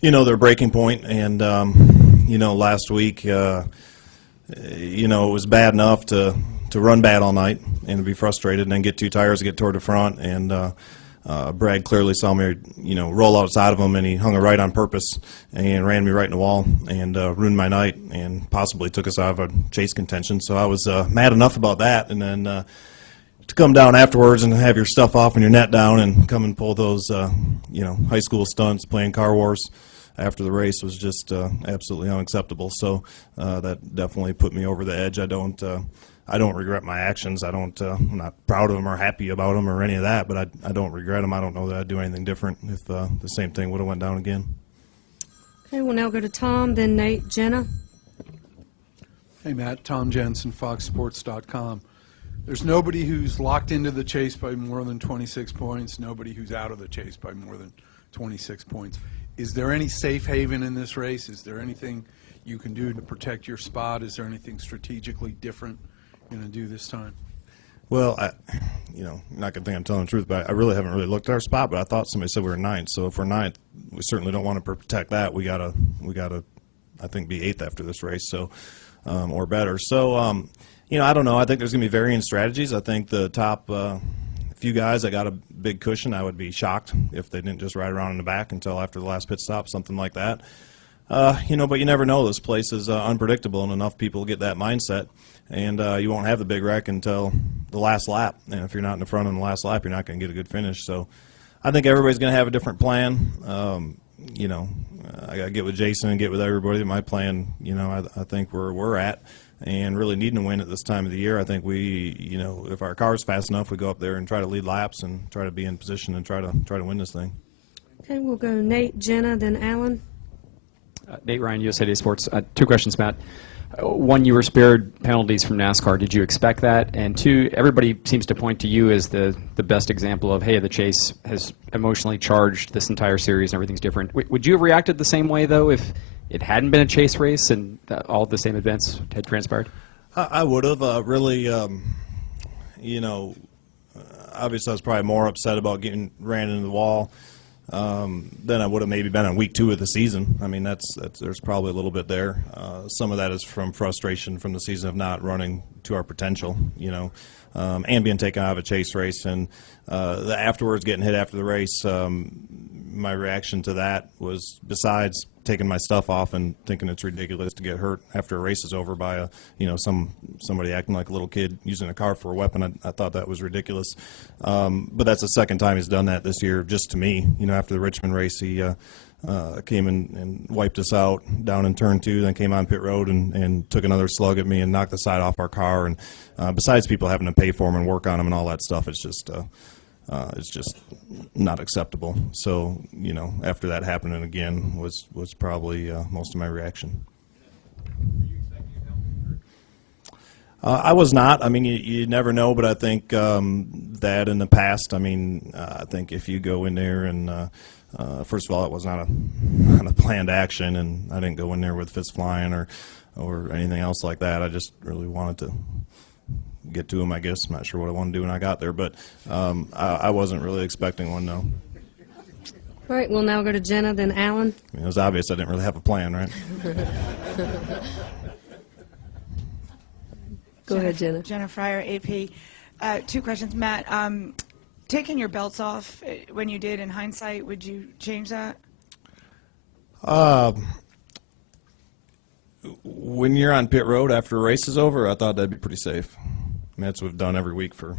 you know, their breaking point. And you know, last week, you know, it was bad enough to run bad all night and to be frustrated, and then get two tires to get toward the front, and Brad clearly saw me, you know, roll outside of him, and he hung a right on purpose and ran me right in the wall and ruined my night and possibly took us out of a chase contention. So I was mad enough about that, and then to come down afterwards and have your stuff off and your net down and come and pull those, you know, high school stunts playing Car Wars after the race was just absolutely unacceptable. So that definitely put me over the edge. I don't regret my actions. I'm not proud of them or happy about them or any of that, but I don't regret them. I don't know that I'd do anything different if the same thing would have went down again. Okay, we'll now go to Tom, then Nate, Jenna. Hey, Matt. Tom Jensen, FoxSports.com. There's nobody who's locked into the chase by more than 26 points, nobody who's out of the chase by more than 26 points. Is there any safe haven in this race? Is there anything you can do to protect your spot? Is there anything strategically different going to do this time? Well, you know, I'm not going to think I'm telling the truth, but I really haven't really looked at our spot. But I thought somebody said we were ninth. So if we're ninth, we certainly don't want to protect that. We gotta, I think, be eighth after this race, so or better. So you know, I don't know. I think there's going to be varying strategies. I think the top few guys that got a big cushion, I would be shocked if they didn't just ride around in the back until after the last pit stop, something like that. You know, but you never know. This place is unpredictable, and enough people get that mindset. And you won't have the big wreck until the last lap. And if you're not in the front on the last lap, you're not going to get a good finish. So I think everybody's going to have a different plan. You know, I got to get with Jason and get with everybody. My plan, you know, I think where we're at and really needing to win at this time of the year. I think we, you know, if our car's fast enough, we go up there and try to lead laps and try to be in position and try to win this thing. Okay, we'll go Nate, Jenna, then Alan. Nate Ryan, USA Today Sports. Two questions, Matt. One, you were spared penalties from NASCAR. Did you expect that? And two, everybody seems to point to you as the best example of, hey, the chase has emotionally charged this entire series and everything's different. Would you have reacted the same way, though, if it hadn't been a chase race and all the same events had transpired? I would have. Really, you know, obviously I was probably more upset about getting ran into the wall than I would have maybe been on week 2 of the season. I mean, there's probably a little bit there. Some of that is from frustration from the season of not running to our potential, you know, and being taken out of a chase race. And the afterwards, getting hit after the race, my reaction to that was, besides taking my stuff off and thinking it's ridiculous to get hurt after a race is over by somebody acting like a little kid using a car for a weapon. I thought that was ridiculous. But that's the second time he's done that this year, just to me. You know, after the Richmond race, he came and wiped us out down in turn 2, then came on pit road and took another slug at me and knocked the side off our car. And besides people having to pay for him and work on him and all that stuff, it's just not acceptable. So, you know, after that happening again was probably most of my reaction. I was not. I mean, you never know, but I think that in the past, I mean, I think if you go in there and first of all, it was not a planned action, and I didn't go in there with fists flying or anything else like that. I just really wanted to get to him, I guess. I'm not sure what I wanted to do when I got there, but I wasn't really expecting one, no. All right, we'll now go to Jenna, then Alan. I mean, it was obvious I didn't really have a plan, right? Go ahead, Jenna. Jenna Fryer, AP. 2 questions. Matt, taking your belts off when you did, in hindsight, would you change that? When you're on pit road after a race is over, I thought that'd be pretty safe. I mean, that's what we've done every week for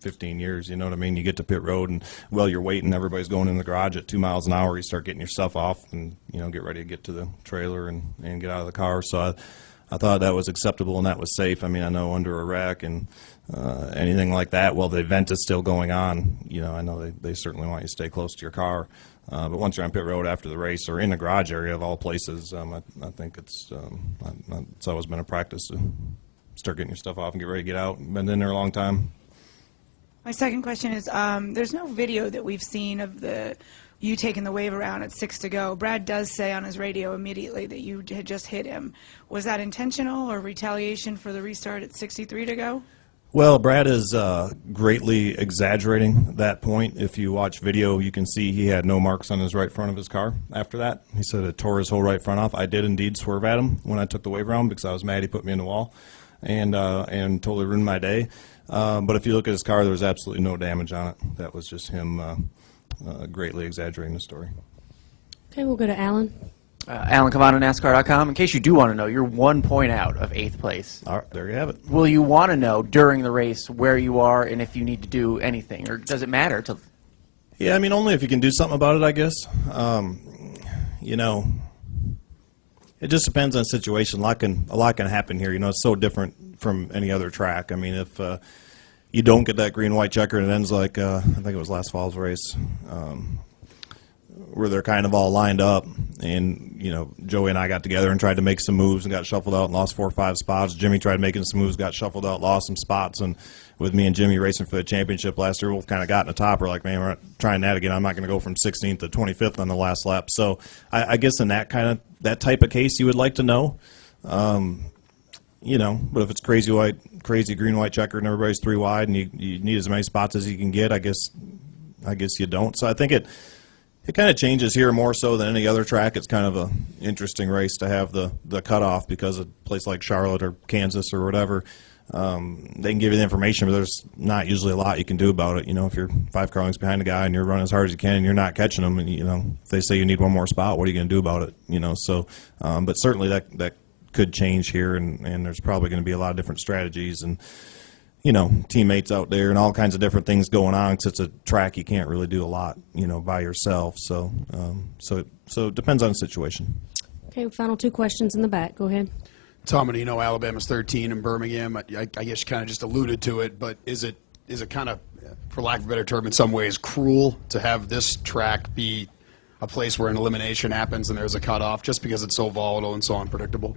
15 years, you know what I mean? You get to pit road, and while you're waiting, everybody's going in the garage at 2 miles an hour. You start getting your stuff off and, you know, get ready to get to the trailer and get out of the car. So I thought that was acceptable and that was safe. I mean, I know under a wreck and anything like that, while the event is still going on, you know, I know they certainly want you to stay close to your car. But once you're on pit road after the race or in the garage area of all places, I think it's always been a practice to start getting your stuff off and get ready to get out. Been in there a long time. My second question is, there's no video that we've seen of you taking the wave around at 6 to go. Brad does say on his radio immediately that you had just hit him. Was that intentional or retaliation for the restart at 63 to go? Well, Brad is greatly exaggerating that point. If you watch video, you can see he had no marks on his right front of his car after that. He said it tore his whole right front off. I did indeed swerve at him when I took the wave around because I was mad he put me in the wall and totally ruined my day. But if you look at his car, there was absolutely no damage on it. That was just him greatly exaggerating the story. Okay, we'll go to Alan. Alan Cavano, NASCAR.com. In case you do want to know, you're 1 point out of 8th place. All right, there you have it. Will you want to know during the race where you are and if you need to do anything, or does it matter? Yeah, I mean, only if you can do something about it, I guess. You know, it just depends on the situation. A lot can happen here. You know, it's so different from any other track. I mean, if you don't get that green-white checker and it ends like, I think it was last fall's race, where they're kind of all lined up, and you know, Joey and I got together and tried to make some moves and got shuffled out and lost 4 or 5 spots. Jimmy tried making some moves, got shuffled out, lost some spots, and with me and Jimmy racing for the championship last year, we've kind of got in the top. We're like, man, we're not trying that again. I'm not going to go from 16th to 25th on the last lap. So I guess in that type of case, you would like to know. You know, but if it's crazy green-white checker and everybody's 3 wide and you need as many spots as you can get, I guess you don't. So I think it kind of changes here more so than any other track. It's kind of an interesting race to have the cutoff because of a place like Charlotte or Kansas or whatever. They can give you the information, but there's not usually a lot you can do about it. You know, if you're 5 car lengths behind a guy and you're running as hard as you can and you're not catching them, and you know, if they say you need one more spot, what are you going to do about it? You know, so but certainly that could change here, and there's probably going to be a lot of different strategies and, you know, teammates out there and all kinds of different things going on, because it's a track you can't really do a lot, you know, by yourself. So so it depends on the situation. Okay, final 2 questions in the back. Go ahead. Tom, and you know, Alabama's 13 in Birmingham. I guess you kind of just alluded to it, but is it kind of, for lack of a better term, in some ways cruel to have this track be a place where an elimination happens and there's a cutoff just because it's so volatile and so unpredictable?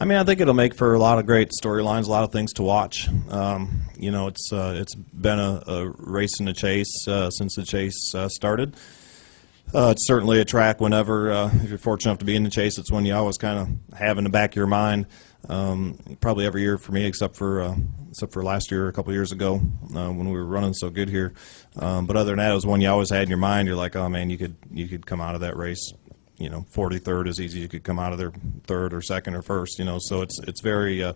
I mean, I think it'll make for a lot of great storylines, a lot of things to watch. You know, it's been a race in the chase since the chase started. It's certainly a track whenever, if you're fortunate enough to be in the chase, it's one you always kind of have in the back of your mind. Probably every year for me, except for last year, a couple of years ago, when we were running so good here. But other than that, it was one you always had in your mind. You're like, oh man, you could come out of that race, you know, 43rd as easy as you could come out of there 3rd or 2nd or 1st. You know, so it's very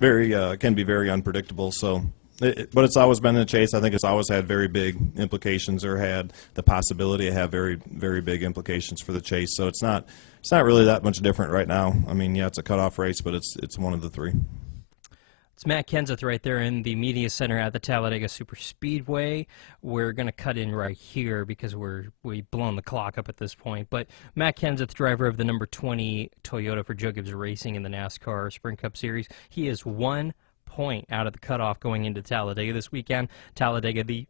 can be very unpredictable. So. But it's always been in the chase. I think it's always had very big implications, or had the possibility to have very, very big implications for the chase. So it's not really that much different right now. I mean, yeah, it's a cutoff race, but it's one of the 3. It's Matt Kenseth right there in the media center at the Talladega Superspeedway. We're going to cut in right here because we've blown the clock up at this point. But Matt Kenseth, driver of the number 20 Toyota for Joe Gibbs Racing in the NASCAR Sprint Cup Series, he is 1 point out of the cutoff going into Talladega this weekend. Talladega, the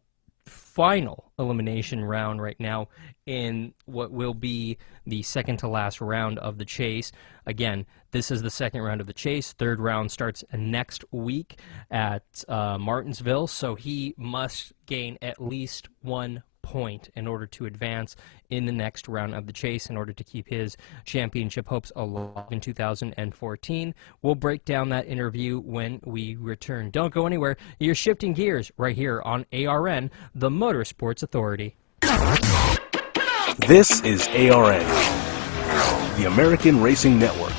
final elimination round right now in what will be the second to last round of the chase. Again, this is the second round of the chase. 3rd round starts next week at Martinsville, so he must gain at least 1 point in order to advance in the next round of the chase in order to keep his championship hopes alive in 2014. We'll break down that interview when we return. Don't go anywhere. You're shifting gears right here on ARN, the Motorsports Authority. This is ARN, the American Racing Network.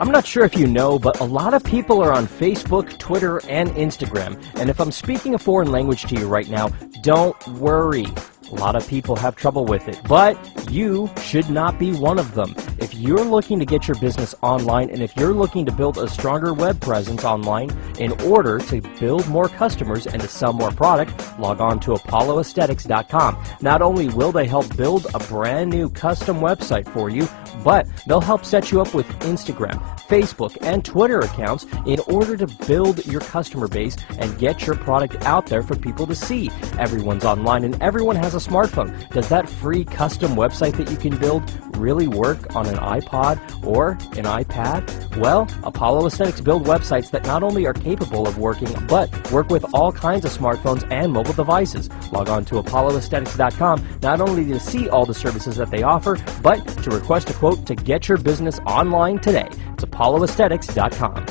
I'm not sure if you know, but a lot of people are on Facebook, Twitter, and Instagram. And if I'm speaking a foreign language to you right now, don't worry. A lot of people have trouble with it, but you should not be one of them. If you're looking to get your business online, and if you're looking to build a stronger web presence online in order to build more customers and to sell more product, log on to apolloaesthetics.com. Not only will they help build a brand new custom website for you, but they'll help set you up with Instagram, Facebook, and Twitter accounts in order to build your customer base and get your product out there for people to see. Everyone's online and everyone has a smartphone. Does that free custom website that you can build really work on an iPod or an iPad? Well, Apollo Aesthetics build websites that not only are capable of working, but work with all kinds of smartphones and mobile devices. Log on to ApolloAesthetics.com not only to see all the services that they offer, but to request a quote to get your business online today. It's ApolloAesthetics.com.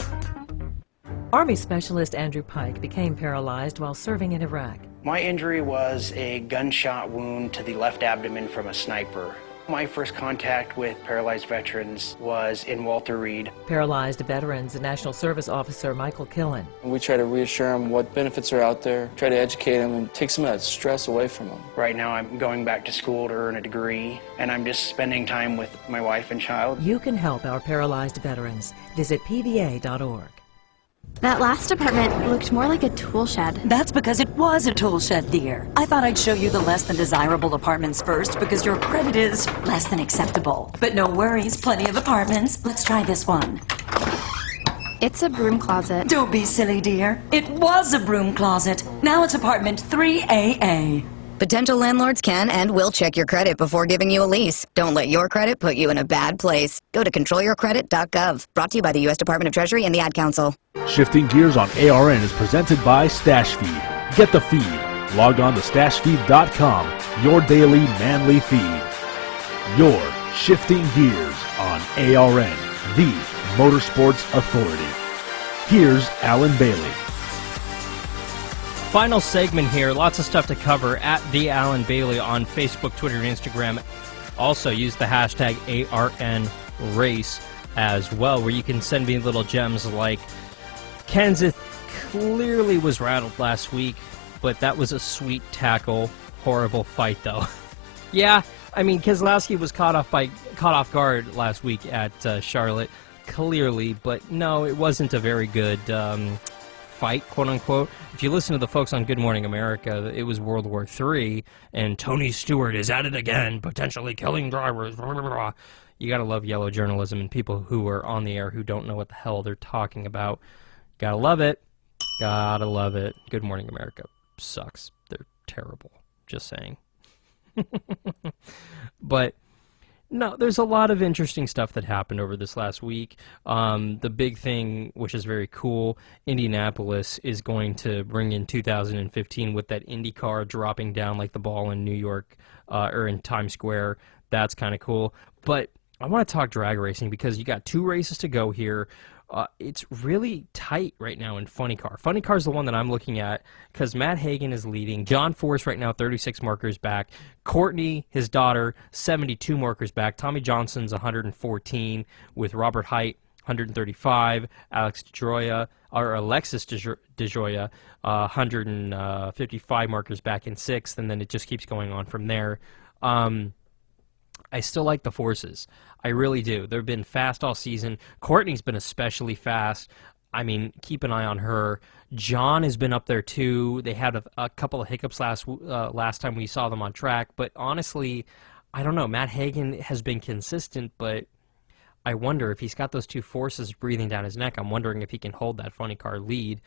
Army Specialist Andrew Pike became paralyzed while serving in Iraq. My injury was a gunshot wound to the left abdomen from a sniper. My first contact with paralyzed veterans was in Walter Reed. Paralyzed veterans, National Service Officer Michael Killen. We try to reassure them what benefits are out there, try to educate them and take some of that stress away from them. Right now I'm going back to school to earn a degree, and I'm just spending time with my wife and child. You can help our paralyzed veterans. Visit pva.org. That last apartment looked more like a tool shed. That's because it was a tool shed, dear. I thought I'd show you the less than desirable apartments first because your credit is less than acceptable. But no worries, plenty of apartments. Let's try this one. It's a broom closet. Don't be silly, dear. It was a broom closet. Now it's apartment 3AA. Potential landlords can and will check your credit before giving you a lease. Don't let your credit put you in a bad place. Go to controlyourcredit.gov. Brought to you by the U.S. Department of Treasury and the Ad Council. Shifting Gears on ARN is presented by Stash Feed. Get the feed. Log on to stashfeed.com, your daily manly feed. Your Shifting Gears on ARN, the Motorsports Authority. Here's Alan Bailey. Final segment here. Lots of stuff to cover at the Alan Bailey on Facebook, Twitter, and Instagram. Also, use the hashtag ARNRace as well, where you can send me little gems like Kenseth clearly was rattled last week, but that was a sweet tackle. Horrible fight, though. Yeah, I mean, Keselowski was caught off guard last week at Charlotte, clearly, but no, it wasn't a very good fight, quote-unquote. If you listen to the folks on Good Morning America, it was World War III, and Tony Stewart is at it again, potentially killing drivers. Blah, blah, blah. You gotta love yellow journalism and people who are on the air who don't know what the hell they're talking about. Gotta love it. Gotta love it. Good Morning America sucks. They're terrible. Just saying. But no, there's a lot of interesting stuff that happened over this last week. The big thing, which is very cool, Indianapolis is going to bring in 2015 with that IndyCar dropping down like the ball in New York or in Times Square. That's kind of cool. But I want to talk drag racing because you got 2 races to go here. It's really tight right now in Funny Car. Funny Car is the one that I'm looking at because Matt Hagan is leading. John Force right now, 36 markers back. Courtney, his daughter, 72 markers back. Tommy Johnson's 114 with Robert Height, 135. Alexis DeJoya, 155 markers back in 6th, and then it just keeps going on from there. I still like the Forces. I really do. They've been fast all season. Courtney's been especially fast. I mean, keep an eye on her. John has been up there too. They had a couple of hiccups last time we saw them on track. But honestly, I don't know. Matt Hagan has been consistent, but I wonder if he's got those 2 Forces breathing down his neck. I'm wondering if he can hold that Funny Car lead.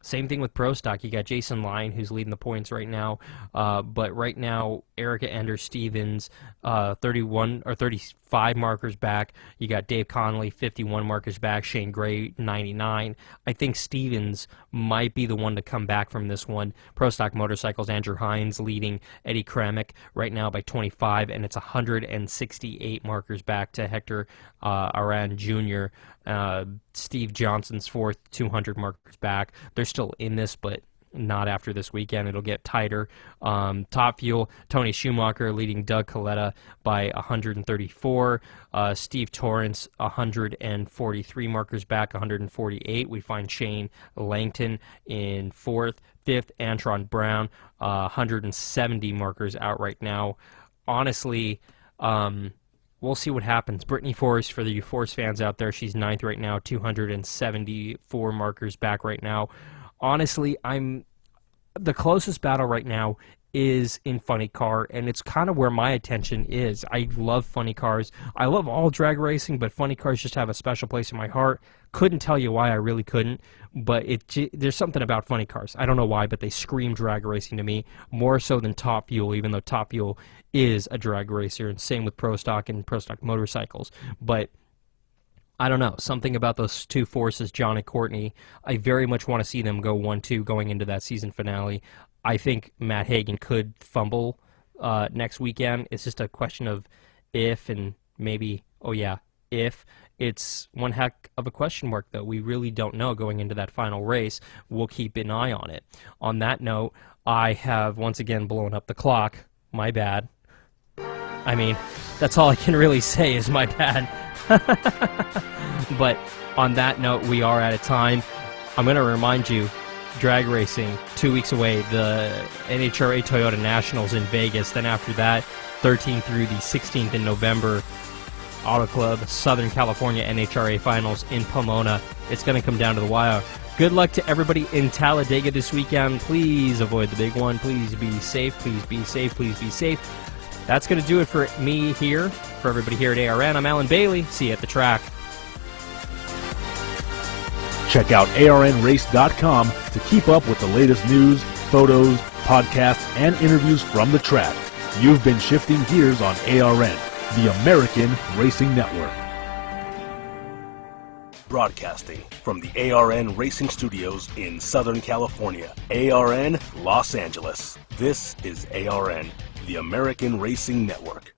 Same thing with Pro Stock. You got Jason Lyon, who's leading the points right now. But right now, Erica Enders-Stevens, 31 or 35 markers back. You got Dave Connolly, 51 markers back. Shane Gray, 99. I think Stevens might be the one to come back from this one. Pro Stock Motorcycles, Andrew Hines leading Eddie Kramick right now by 25, and it's 168 markers back to Hector Aran Jr. Steve Johnson's 4th, 200 markers back. They're still in this, but not after this weekend. It'll get tighter. Top Fuel, Tony Schumacher leading Doug Coletta by 134. Steve Torrance, 143 markers back, 148. We find Shane Langton in 4th. 5th, Antron Brown, 170 markers out right now. Honestly, we'll see what happens. Brittany Force, for the Force fans out there, she's 9th right now, 274 markers back right now. Honestly, the closest battle right now is in funny car, and it's kind of where my attention is. I love funny cars. I love all drag racing, but funny cars just have a special place in my heart. Couldn't tell you why, I really couldn't, but there's something about funny cars. I don't know why, but they scream drag racing to me, more so than Top Fuel, even though Top Fuel is a drag racer, and same with Pro Stock and Pro Stock motorcycles. But I don't know, something about those two forces, John and Courtney, I very much want to see them go 1-2 going into that season finale. I think Matt Hagan could fumble next weekend. It's just a question of if and maybe, oh yeah, if. It's one heck of a question mark, though. We really don't know going into that final race. We'll keep an eye on it. On that note, I have once again blown up the clock. My bad. I mean, that's all I can really say is my bad. But on that note, we are out of time. I'm going to remind you, drag racing, 2 weeks away, the NHRA Toyota Nationals in Vegas. Then after that, 13th through the 16th in November, Auto Club Southern California NHRA Finals in Pomona. It's going to come down to the wire. Good luck to everybody in Talladega this weekend. Please avoid the big one. Please be safe. Please be safe. Please be safe. That's going to do it for me here. For everybody here at ARN, I'm Alan Bailey. See you at the track. Check out arnrace.com to keep up with the latest news, photos, podcasts, and interviews from the track. You've been shifting gears on ARN, the American Racing Network. Broadcasting from the ARN Racing Studios in Southern California, ARN Los Angeles. This is ARN, the American Racing Network.